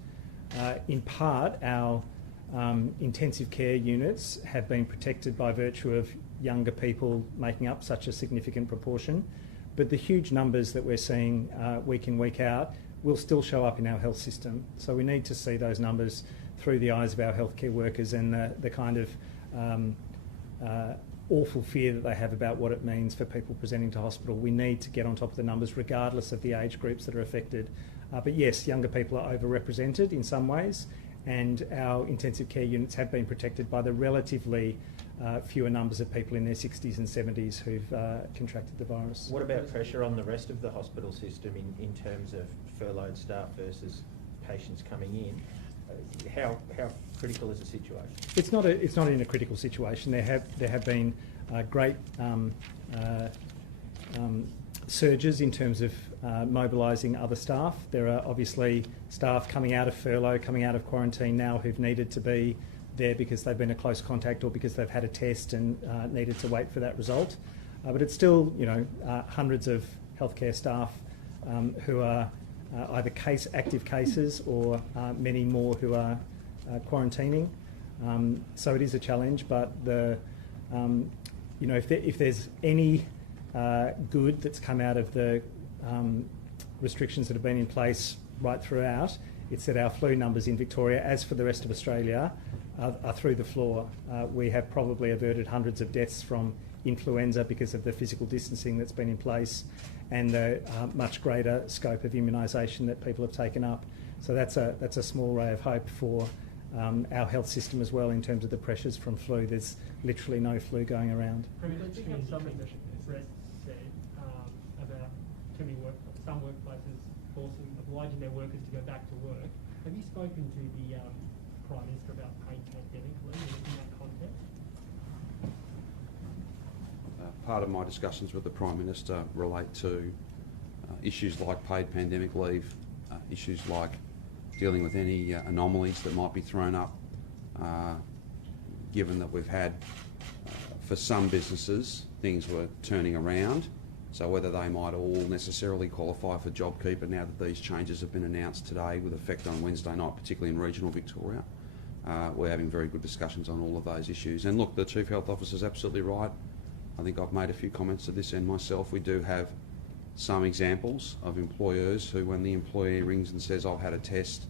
In part, our intensive care units have been protected by virtue of younger people making up such a significant proportion, but the huge numbers that we're seeing week in, week out will still show up in our health system. So we need to see those numbers through the eyes of our healthcare workers and the kind of awful fear that they have about what it means for people presenting to hospital. We need to get on top of the numbers regardless of the age groups that are affected. But yes, younger people are overrepresented in some ways, and our intensive care units have been protected by the relatively fewer numbers of people in their 60s and 70s who've contracted the virus. What about pressure on the rest of the hospital system in terms of furloughed staff versus patients coming in? How critical is the situation? It's not in a critical situation. There have been great surges in terms of mobilising other staff. There are obviously staff coming out of furlough, coming out of quarantine now who've needed to be there because they've been a close contact or because they've had a test and needed to wait for that result. But it's still, hundreds of healthcare staff who are either active cases or many more who are quarantining. So it is a challenge, but if there's any good that's come out of the restrictions that have been in place right throughout, it's that our flu numbers in Victoria, as for the rest of Australia, are through the floor. We have probably averted hundreds of deaths from influenza because of the physical distancing that's been in place and the much greater scope of immunisation that people have taken up. So that's a small ray of hope for our health system as well in terms of the pressures from flu. There's literally no flu going around. Premier, let's pick up something that Brett said about some workplaces obliging their workers to go back to work. Have you spoken to the Prime Minister about paid pandemic leave in that context? Part of my discussions with the Prime Minister relate to issues like paid pandemic leave, issues like dealing with any anomalies that might be thrown up, given that we've had, for some businesses, things were turning around. So whether they might all necessarily qualify for JobKeeper now that these changes have been announced today with effect on Wednesday night, particularly in regional Victoria, we're having very good discussions on all of those issues. And look, the Chief Health Officer is absolutely right. I think I've made a few comments to this end myself. We do have some examples of employers who, when the employee rings and says, I've had a test,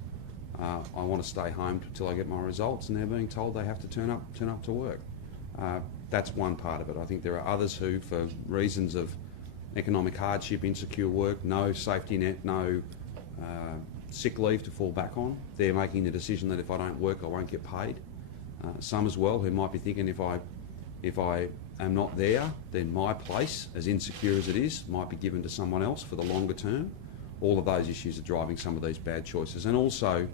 I want to stay home until I get my results, and they're being told they have to turn up to work. That's one part of it. I think there are others who, for reasons of economic hardship, insecure work, no safety net, no sick leave to fall back on, they're making the decision that if I don't work, I won't get paid. Some as well who might be thinking if I am not there, then my place, as insecure as it is, might be given to someone else for the longer term. All of those issues are driving some of these bad choices. And also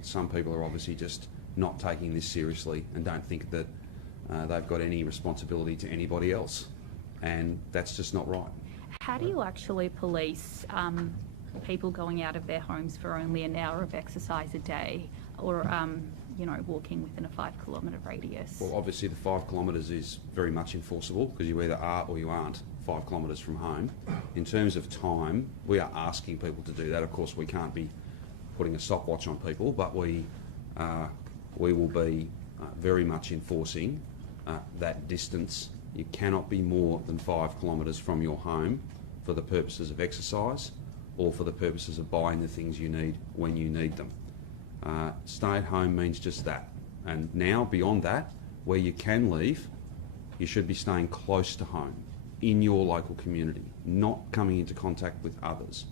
some people are obviously just not taking this seriously and don't think that they've got any responsibility to anybody else. And that's just not right. How do you actually police people going out of their homes for only an hour of exercise a day, or walking within a 5 kilometre radius? Well, obviously the 5 kilometres is very much enforceable because you either are or you aren't 5 kilometres from home. In terms of time, we are asking people to do that. Of course, we can't be putting a stopwatch on people, but we will be very much enforcing that distance. You cannot be more than 5 kilometres from your home for the purposes of exercise or for the purposes of buying the things you need when you need them. Stay at home means just that. And now, beyond that, where you can leave, you should be staying close to home, in your local community, not coming into contact with others,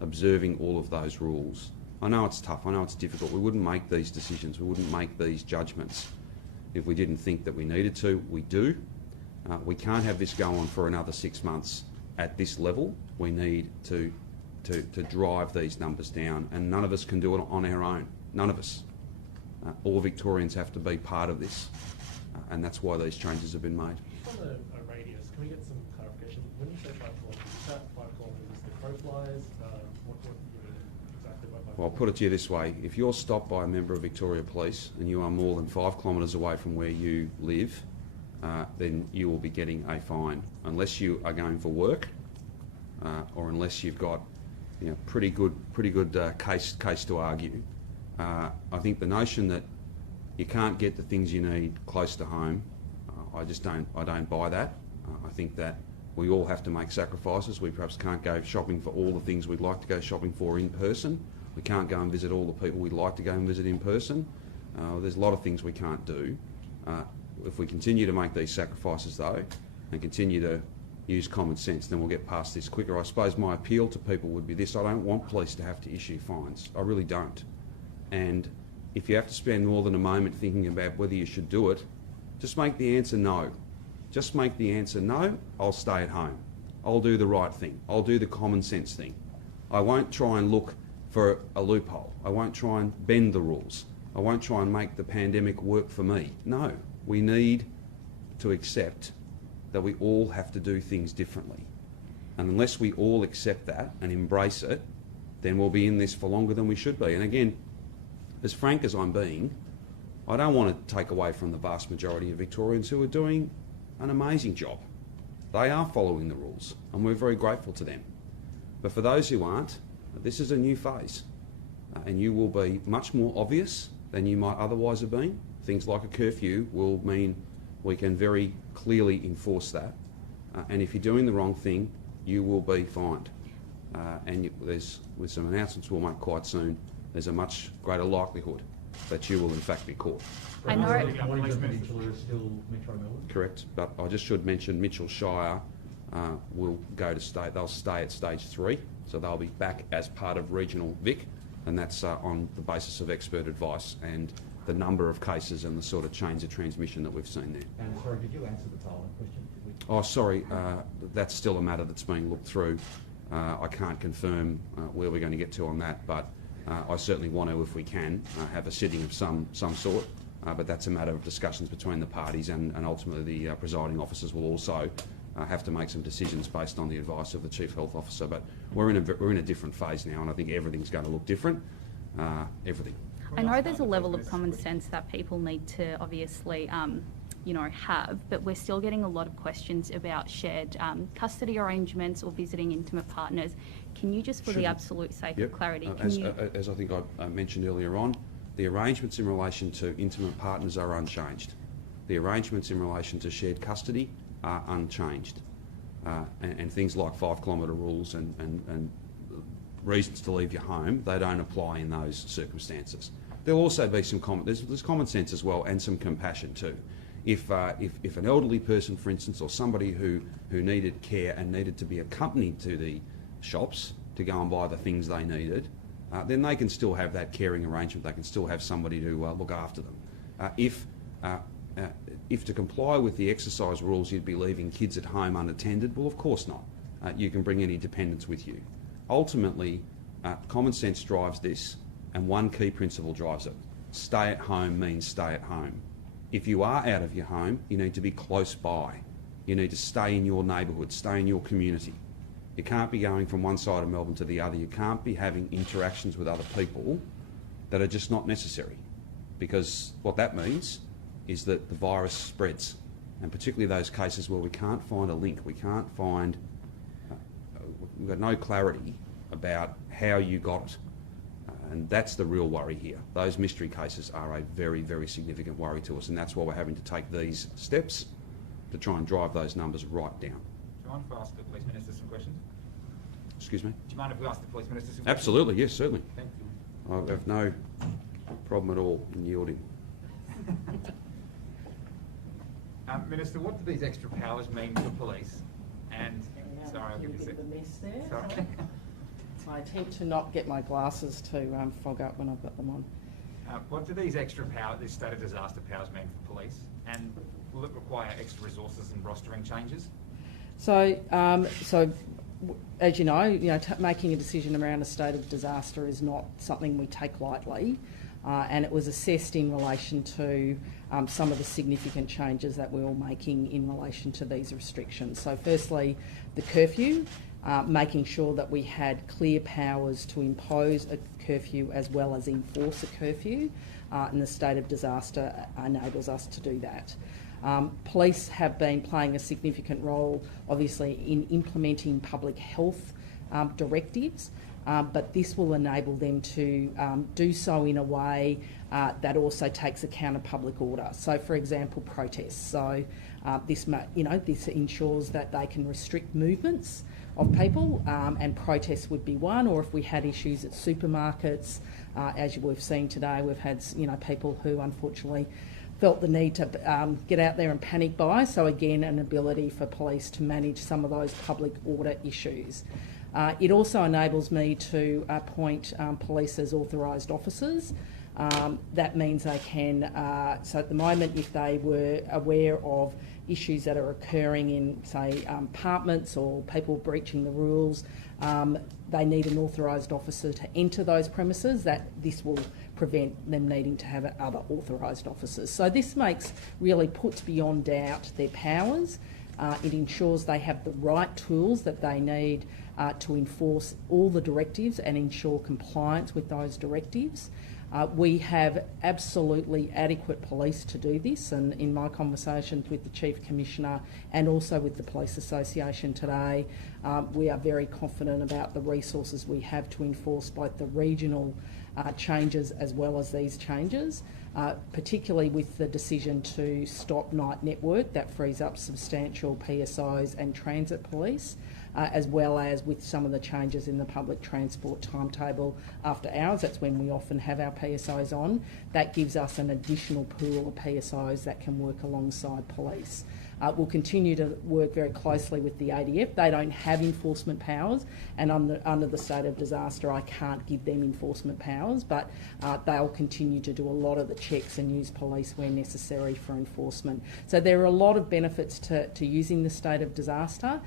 observing all of those rules. I know it's tough, I know it's difficult. We wouldn't make these decisions, we wouldn't make these judgments if we didn't think that we needed to. We do. We can't have this go on for another 6 months at this level. We need to drive these numbers down, and none of us can do it on our own. None of us. All Victorians have to be part of this, and that's why these changes have been made. Just on a radius, can we get some clarification? When you say 5 kilometres, is that 5 kilometres the crow flies? What do you mean exactly by 5 kilometres? Well, I'll put it to you this way. If you're stopped by a member of Victoria Police and you are more than 5 kilometres away from where you live, then you will be getting a fine, unless you are going for work, or unless you've got pretty good case to argue. I think the notion that you can't get the things you need close to home, I don't buy that. I think that we all have to make sacrifices. We perhaps can't go shopping for all the things we'd like to go shopping for in person. We can't go and visit all the people we'd like to go and visit in person. There's a lot of things we can't do. If we continue to make these sacrifices, though, and continue to use common sense, then we'll get past this quicker. I suppose my appeal to people would be this: I don't want police to have to issue fines. I really don't. And if you have to spend more than a moment thinking about whether you should do it, just make the answer no. Just make the answer no, I'll stay at home. I'll do the right thing. I'll do the common sense thing. I won't try and look for a loophole. I won't try and bend the rules. I won't try and make the pandemic work for me. No, we need to accept that we all have to do things differently. And unless we all accept that and embrace it, then we'll be in this for longer than we should be. And again, as frank as I'm being, I don't want to take away from the vast majority of Victorians who are doing an amazing job. They are following the rules, and we're very grateful to them. But for those who aren't, this is a new phase, and you will be much more obvious than you might otherwise have been. Things like a curfew will mean we can very clearly enforce that, and if you're doing the wrong thing, you will be fined. there's, with some announcements we'll make quite soon, there's a much greater likelihood that you will in fact be caught. I know. Wellington Peninsula is still Metro Melbourne? Correct, but I just should mention Mitchell Shire will go to state. They'll stay at stage 3, so they'll be back as part of regional Vic, and that's on the basis of expert advice and the number of cases and the sort of chains of transmission that we've seen there. And sorry, did you answer the Parliament question? Oh, sorry, that's still a matter that's being looked through. I can't confirm where we're going to get to on that, but I certainly want to, if we can, have a sitting of some sort. But that's a matter of discussions between the parties, and ultimately the presiding officers will also have to make some decisions based on the advice of the Chief Health Officer. But we're in a different phase now, and I think everything's going to look different. Everything. I know there's a level of common sense that people need to obviously, have, but we're still getting a lot of questions about shared custody arrangements or visiting intimate partners. Can you just, for the absolute sake of clarity, as I think I mentioned earlier on, the arrangements in relation to intimate partners are unchanged. The arrangements in relation to shared custody are unchanged. And things like 5 kilometre rules and reasons to leave your home, they don't apply in those circumstances. There'll also be some there's common sense as well, and some compassion too. If an elderly person, for instance, or somebody who needed care and needed to be accompanied to the shops to go and buy the things they needed, then they can still have that caring arrangement. They can still have somebody to look after them. If to comply with the exercise rules you'd be leaving kids at home unattended, well, of course not. You can bring any dependents with you. Ultimately, common sense drives this, and one key principle drives it. Stay at home means stay at home. If you are out of your home, you need to be close by. You need to stay in your neighbourhood, stay in your community. You can't be going from one side of Melbourne to the other. You can't be having interactions with other people that are just not necessary, because what that means is that the virus spreads, and particularly those cases where we can't find a link, we can't find, we've got no clarity about how you got it. And that's the real worry here. Those mystery cases are a very, very significant worry to us, and that's why we're having to take these steps to try and drive those numbers right down. Do you mind if I ask the Police Minister some questions? Excuse me? Do you mind if we ask the Police Minister some questions? Absolutely, yes, certainly. Thank you. I have no problem at all in yielding. Minister, what do these extra powers mean for police? And sorry, I'll give you a second. Sorry. I attempt to not get my glasses to fog up when I've got them on. What do these extra powers, these state of disaster powers, mean for police? And will it require extra resources and rostering changes? So, as you know, making a decision around a state of disaster is not something we take lightly, and it was assessed in relation to some of the significant changes that we were making in relation to these restrictions. So, firstly, the curfew. Making sure that we had clear powers to impose a curfew as well as enforce a curfew, and the state of disaster enables us to do that. Police have been playing a significant role, obviously, in implementing public health directives, but this will enable them to do so in a way that also takes account of public order. So, for example, protests. So this ensures that they can restrict movements of people, and protests would be one. Or if we had issues at supermarkets, as we've seen today, we've had people who unfortunately felt the need to get out there and panic buy. So again, an ability for police to manage some of those public order issues. It also enables me to appoint police as authorised officers. That means they can, so at the moment, if they were aware of issues that are occurring in, say, apartments or people breaching the rules, they need an authorised officer to enter those premises. This will prevent them needing to have other authorised officers. So this puts beyond doubt their powers. It ensures they have the right tools that they need to enforce all the directives and ensure compliance with those directives. We have absolutely adequate police to do this, and in my conversations with the Chief Commissioner and also with the Police Association today, we are very confident about the resources we have to enforce both the regional changes as well as these changes, particularly with the decision to stop night network. That frees up substantial PSOs and transit police. as well as with some of the changes in the public transport timetable after hours. That's when we often have our PSOs on. That gives us an additional pool of PSOs that can work alongside police. We'll continue to work very closely with the ADF. They don't have enforcement powers, and under the state of disaster, I can't give them enforcement powers, but they'll continue to do a lot of the checks and use police where necessary for enforcement. So there are a lot of benefits to using the state of disaster,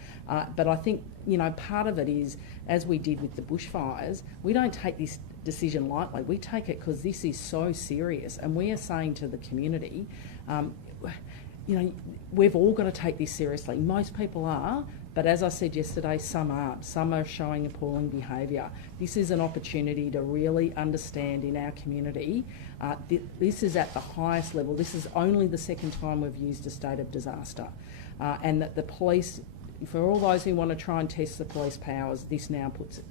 but I think, you know, part of it is, as we did with the bushfires, we don't take this decision lightly. We take it because this is so serious, and we are saying to the community, you know, we've all got to take this seriously. Most people are, but as I said yesterday, some aren't. Some are showing appalling behaviour. This is an opportunity to really understand in our community. This is at the highest level. This is only the second time we've used a state of disaster. And that the police, for all those who want to try and test the police powers, this now puts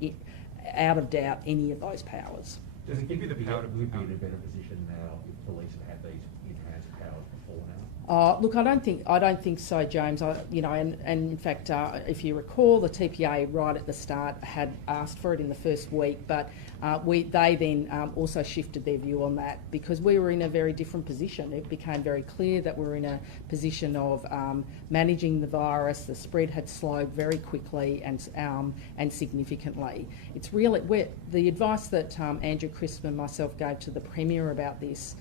it out of doubt any of those powers. Does it give you the power to... Would be in a better position now if police had these enhanced powers before now? Look, I don't think so, James. You know, and in fact, if you recall, the TPA right at the start had asked for it in the first week, but they then also shifted their view on that because we were in a very different position. It became very clear that we're in a position of managing the virus. The spread had slowed very quickly and significantly. It's really the advice that Andrew Crisp and myself gave to the Premier about this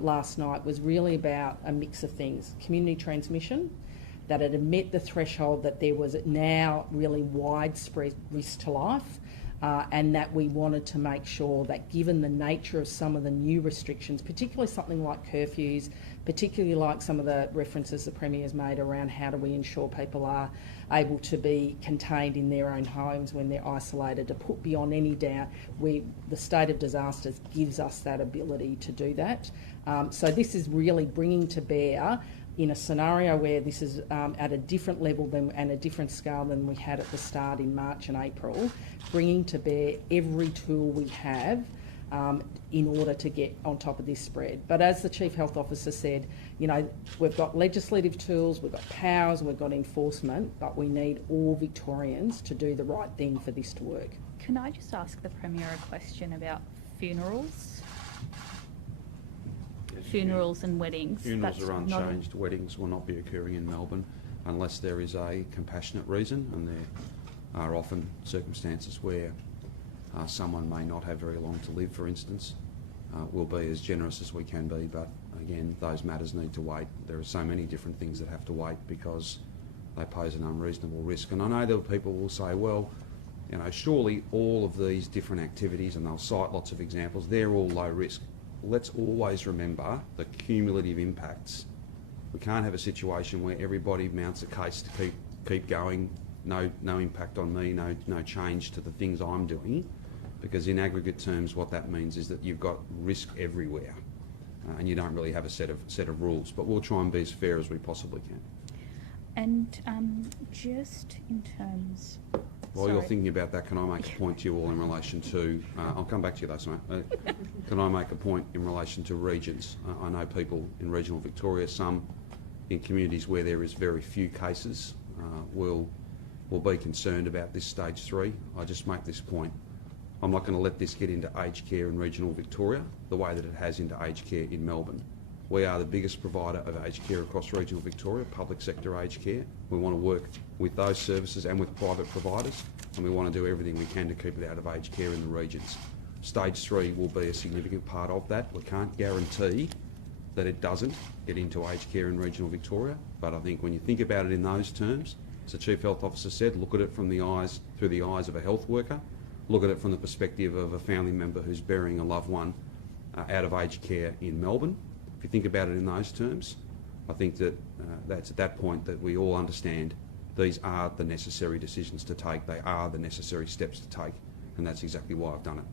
last night was really about a mix of things. Community transmission, that it had met the threshold that there was now really widespread risk to life, and that we wanted to make sure that given the nature of some of the new restrictions, particularly something like curfews, particularly like some of the references the Premier has made around how do we ensure people are able to be contained in their own homes when they're isolated, to put beyond any doubt the state of disasters gives us that ability to do that. So this is really bringing to bear, in a scenario where this is at a different level and a different scale than we had at the start in March and April, bringing to bear every tool we have in order to get on top of this spread. But as the Chief Health Officer said, you know, we've got legislative tools, we've got powers, we've got enforcement, but we need all Victorians to do the right thing for this to work. Can I just ask the Premier a question about funerals? Yes, funerals and weddings. Funerals are unchanged. Weddings will not be occurring in Melbourne unless there is a compassionate reason, and there are often circumstances where someone may not have very long to live, for instance. We'll be as generous as we can be, but again, those matters need to wait. There are so many different things that have to wait because they pose an unreasonable risk. And I know that people will say, well, you know, surely all of these different activities, and they'll cite lots of examples, they're all low risk. Let's always remember the cumulative impacts. We can't have a situation where everybody mounts a case to keep going, no impact on me, no change to the things I'm doing, because in aggregate terms what that means is that you've got risk everywhere and you don't really have a set of rules. But we'll try and be as fair as we possibly can. And just in terms... While you're thinking about that, can I make a point to you all in relation to... I'll come back to you though, Samantha. Can I make a point in relation to regions? I know people in regional Victoria, some in communities where there is very few cases, will be concerned about this stage 3. I just make this point. I'm not going to let this get into aged care in regional Victoria the way that it has into aged care in Melbourne. We are the biggest provider of aged care across regional Victoria, public sector aged care. We want to work with those services and with private providers, and we want to do everything we can to keep it out of aged care in the regions. Stage 3 will be a significant part of that. We can't guarantee that it doesn't get into aged care in regional Victoria, but I think when you think about it in those terms, as the Chief Health Officer said, look at it from through the eyes of a health worker, look at it from the perspective of a family member who's burying a loved one out of aged care in Melbourne. If you think about it in those terms, I think that that's at that point that we all understand these are the necessary decisions to take, they are the necessary steps to take, and that's exactly why I've done it.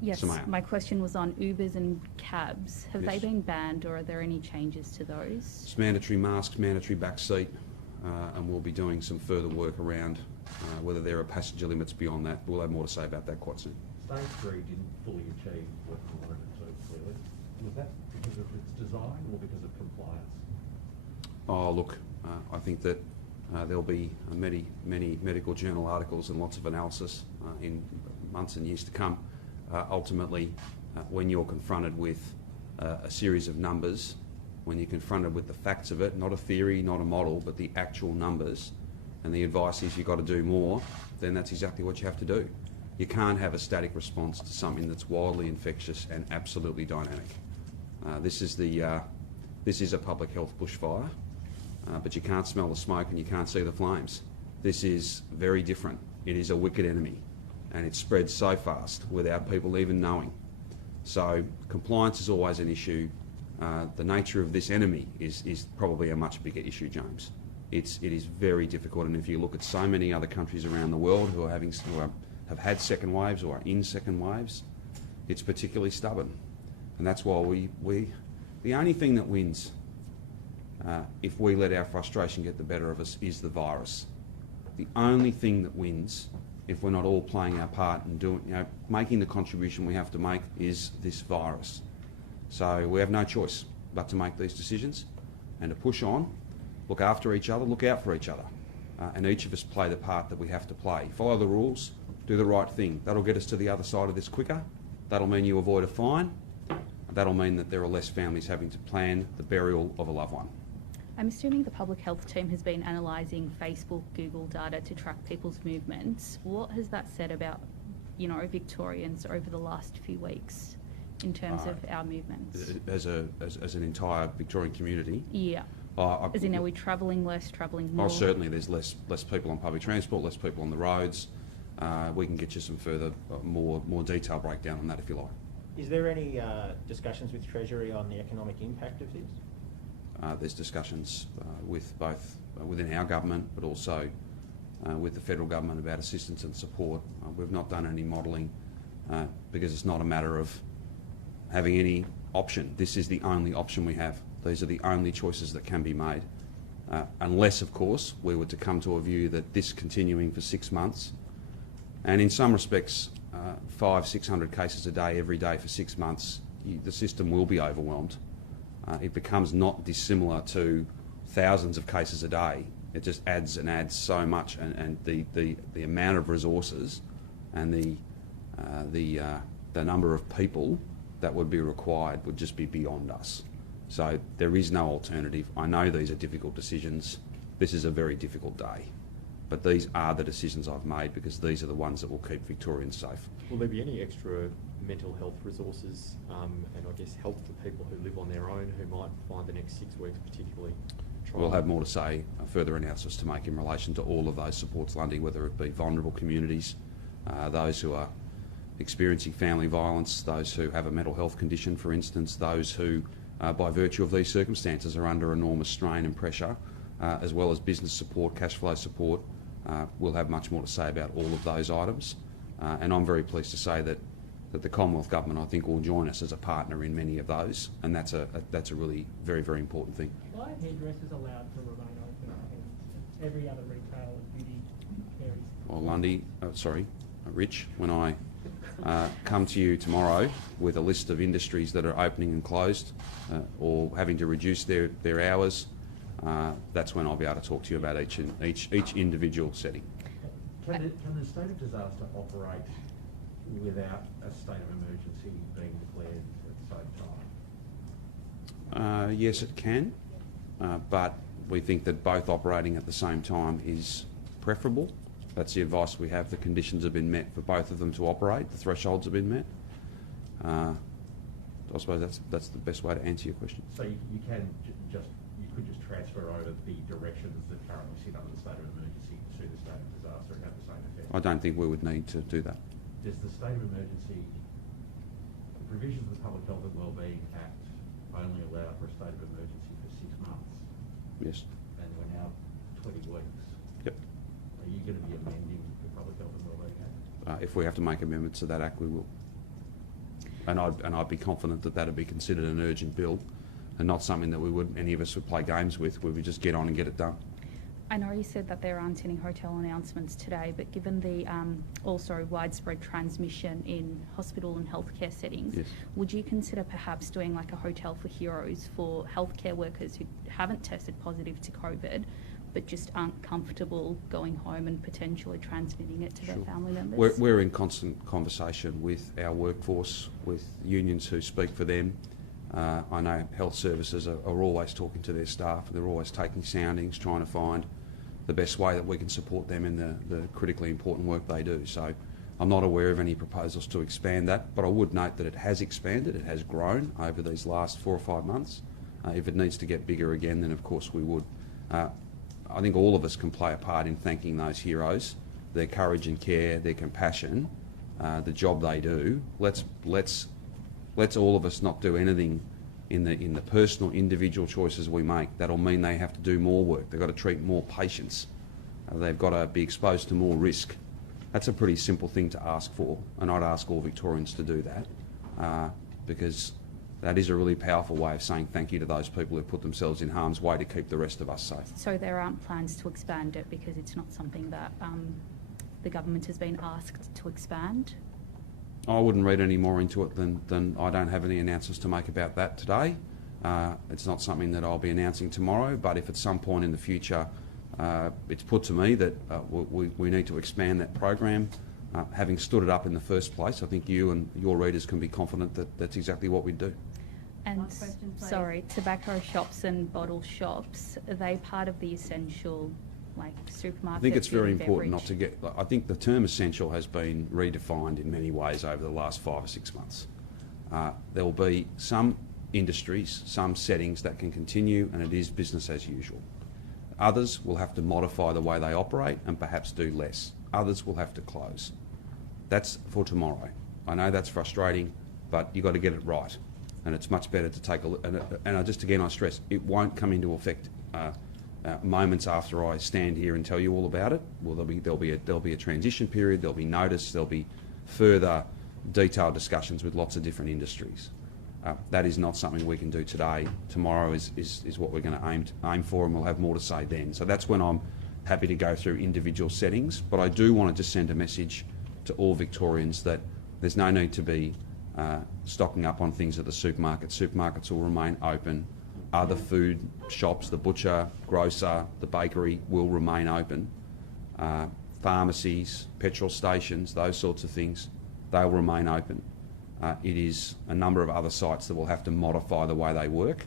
Yes, Samaya. My question was on Ubers and cabs. Have Yes. they been banned, or are there any changes to those? It's mandatory masks, mandatory back seat, and we'll be doing some further work around whether there are passenger limits beyond that. We'll have more to say about that quite soon. Stage 3 didn't fully achieve what you wanted it to, clearly. Was that because of its design or because of compliance? Oh, look, I think that There'll be many medical journal articles and lots of analysis in months and years to come. Ultimately, when you're confronted with a series of numbers, when you're confronted with the facts of it, not a theory, not a model, but the actual numbers, and the advice is you've got to do more, then that's exactly what you have to do. You can't have a static response to something that's wildly infectious and absolutely dynamic. This is a public health bushfire, but you can't smell the smoke and you can't see the flames. This is very different. It is a wicked enemy, and it spreads so fast without people even knowing. So compliance is always an issue. The nature of this enemy is probably a much bigger issue, James. It is very difficult, and if you look at so many other countries around the world who have had second waves or are in second waves, it's particularly stubborn. And that's why the only thing that wins if we let our frustration get the better of us is the virus. The only thing that wins if we're not all playing our part and making the contribution we have to make is this virus. So we have no choice but to make these decisions and to push on, look after each other, look out for each other, and each of us play the part that we have to play. Follow the rules, do the right thing. That'll get us to the other side of this quicker. That'll mean you avoid a fine. That'll mean that there are less families having to plan the burial of a loved one. I'm assuming the public health team has been analysing Facebook, Google data to track people's movements. What has that said about, Victorians over the last few weeks in terms of our movements? As an entire Victorian community? Yeah. As in, are we travelling less, travelling more? Oh, certainly. There's less people on public transport, less people on the roads. We can get you some further, more detailed breakdown on that if you like. Is there any discussions with Treasury on the economic impact of this? There's discussions with both within our government, but also with the federal government about assistance and support. We've not done any modelling because it's not a matter of having any option. This is the only option we have. These are the only choices that can be made. Unless, of course, we were to come to a view that this continuing for 6 months, and in some respects 500-600 cases a day every day for 6 months, the system will be overwhelmed. It becomes not dissimilar to thousands of cases a day. It just adds and adds so much, and the amount of resources and the number of people that would be required would just be beyond us. So there is no alternative. I know these are difficult decisions. This is a very difficult day. But these are the decisions I've made because these are the ones that will keep Victorians safe. Will there be any extra mental health resources and I guess help for people who live on their own who might find the next 6 weeks particularly trying? We'll have more to say, further announcements to make in relation to all of those supports, Lundy, whether it be vulnerable communities, those who are experiencing family violence, those who have a mental health condition, for instance, those who, by virtue of these circumstances, are under enormous strain and pressure, as well as business support, cash flow support. We'll have much more to say about all of those items. And I'm very pleased to say that the Commonwealth Government, I think, will join us as a partner in many of those, and that's a really very, very important thing. Why are hairdressers allowed to remain open and every other retail and beauty areas? Well, Lundy, Rich, when I come to you tomorrow with a list of industries that are opening and closed or having to reduce their hours, that's when I'll be able to talk to you about each individual setting. Can the state of disaster operate without a state of emergency being declared at the same time? Yes, it can, but we think that both operating at the same time is preferable. That's the advice we have. The conditions have been met for both of them to operate. The thresholds have been met. I suppose that's the best way to answer your question. So you could just transfer over the directions that currently sit under the state of emergency to the state of disaster and have the same effect? I don't think we would need to do that. Does the state of emergency, the provisions of the Public Health and Wellbeing Act only allow for a state of emergency for 6 months? Yes. And we're now 20 weeks. Yep. Are you going to be amending the Public Health and Wellbeing Act? If we have to make amendments to that Act, we will. And I'd be confident that that'd be considered an urgent bill and not something that any of us would play games with. We would just get on and get it done. I know you said that there aren't any hotel announcements today, but given the also widespread transmission in hospital and healthcare settings, yes, would you consider perhaps doing like a hotel for heroes for healthcare workers who haven't tested positive to COVID, but just aren't comfortable going home and potentially transmitting it to their Sure. family members? We're in constant conversation with our workforce, with unions who speak for them. I know health services are always talking to their staff, and they're always taking soundings, trying to find the best way that we can support them in the critically important work they do. So I'm not aware of any proposals to expand that, but I would note that it has expanded, it has grown over these last 4 or 5 months. If it needs to get bigger again, then of course we would. I think all of us can play a part in thanking those heroes, their courage and care, their compassion, the job they do. Let's all of us not do anything in the personal, individual choices we make. That'll mean they have to do more work. They've got to treat more patients. They've got to be exposed to more risk. That's a pretty simple thing to ask for, and I'd ask all Victorians to do that, because that is a really powerful way of saying thank you to those people who put themselves in harm's way to keep the rest of us safe. So there aren't plans to expand it because it's not something that the government has been asked to expand? I wouldn't read any more into it than I don't have any announcements to make about that today. It's not something that I'll be announcing tomorrow, but if at some point in the future it's put to me that we need to expand that program, having stood it up in the first place, I think you and your readers can be confident that that's exactly what we'd do. And Last question, please. sorry, tobacco shops and bottle shops, are they part of the essential, like, supermarket? I think it's food very and important not beverage? to get. I think the term essential has been redefined in many ways over the last 5 or 6 months. There will be some industries, some settings that can continue, and it is business as usual. Others will have to modify the way they operate and perhaps do less. Others will have to close. That's for tomorrow. I know that's frustrating, but you've got to get it right. And it's much better to take a look. And I stress, it won't come into effect moments after I stand here and tell you all about it. Well, there'll be a transition period. There'll be notice. There'll be further detailed discussions with lots of different industries. That is not something we can do today. Tomorrow is what we're going to aim for, and we'll have more to say then. So that's when I'm happy to go through individual settings. But I do want to just send a message to all Victorians that there's no need to be stocking up on things at the supermarket. Supermarkets will remain open. Other food shops, the butcher, grocer, the bakery will remain open. Pharmacies, petrol stations, those sorts of things, they'll remain open. It is a number of other sites that will have to modify the way they work,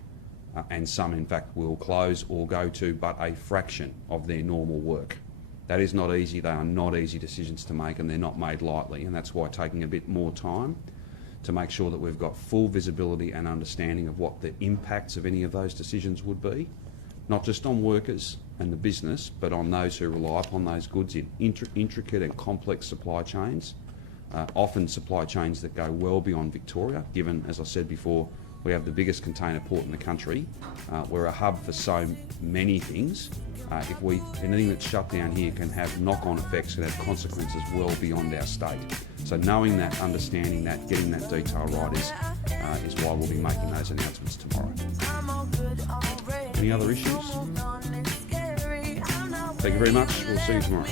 and some in fact will close or go to but a fraction of their normal work. That is not easy. They are not easy decisions to make, and they're not made lightly, and that's why taking a bit more time to make sure that we've got full visibility and understanding of what the impacts of any of those decisions would be, not just on workers and the business, but on those who rely upon those goods in intricate and complex supply chains, often supply chains that go well beyond Victoria, given, as I said before, we have the biggest container port in the country. We're a hub for so many things. Anything that's shut down here can have knock-on effects, can have consequences well beyond our state. So knowing that, understanding that, getting that detail right is why we'll be making those announcements tomorrow. Any other issues? Thank you very much. We'll see you tomorrow.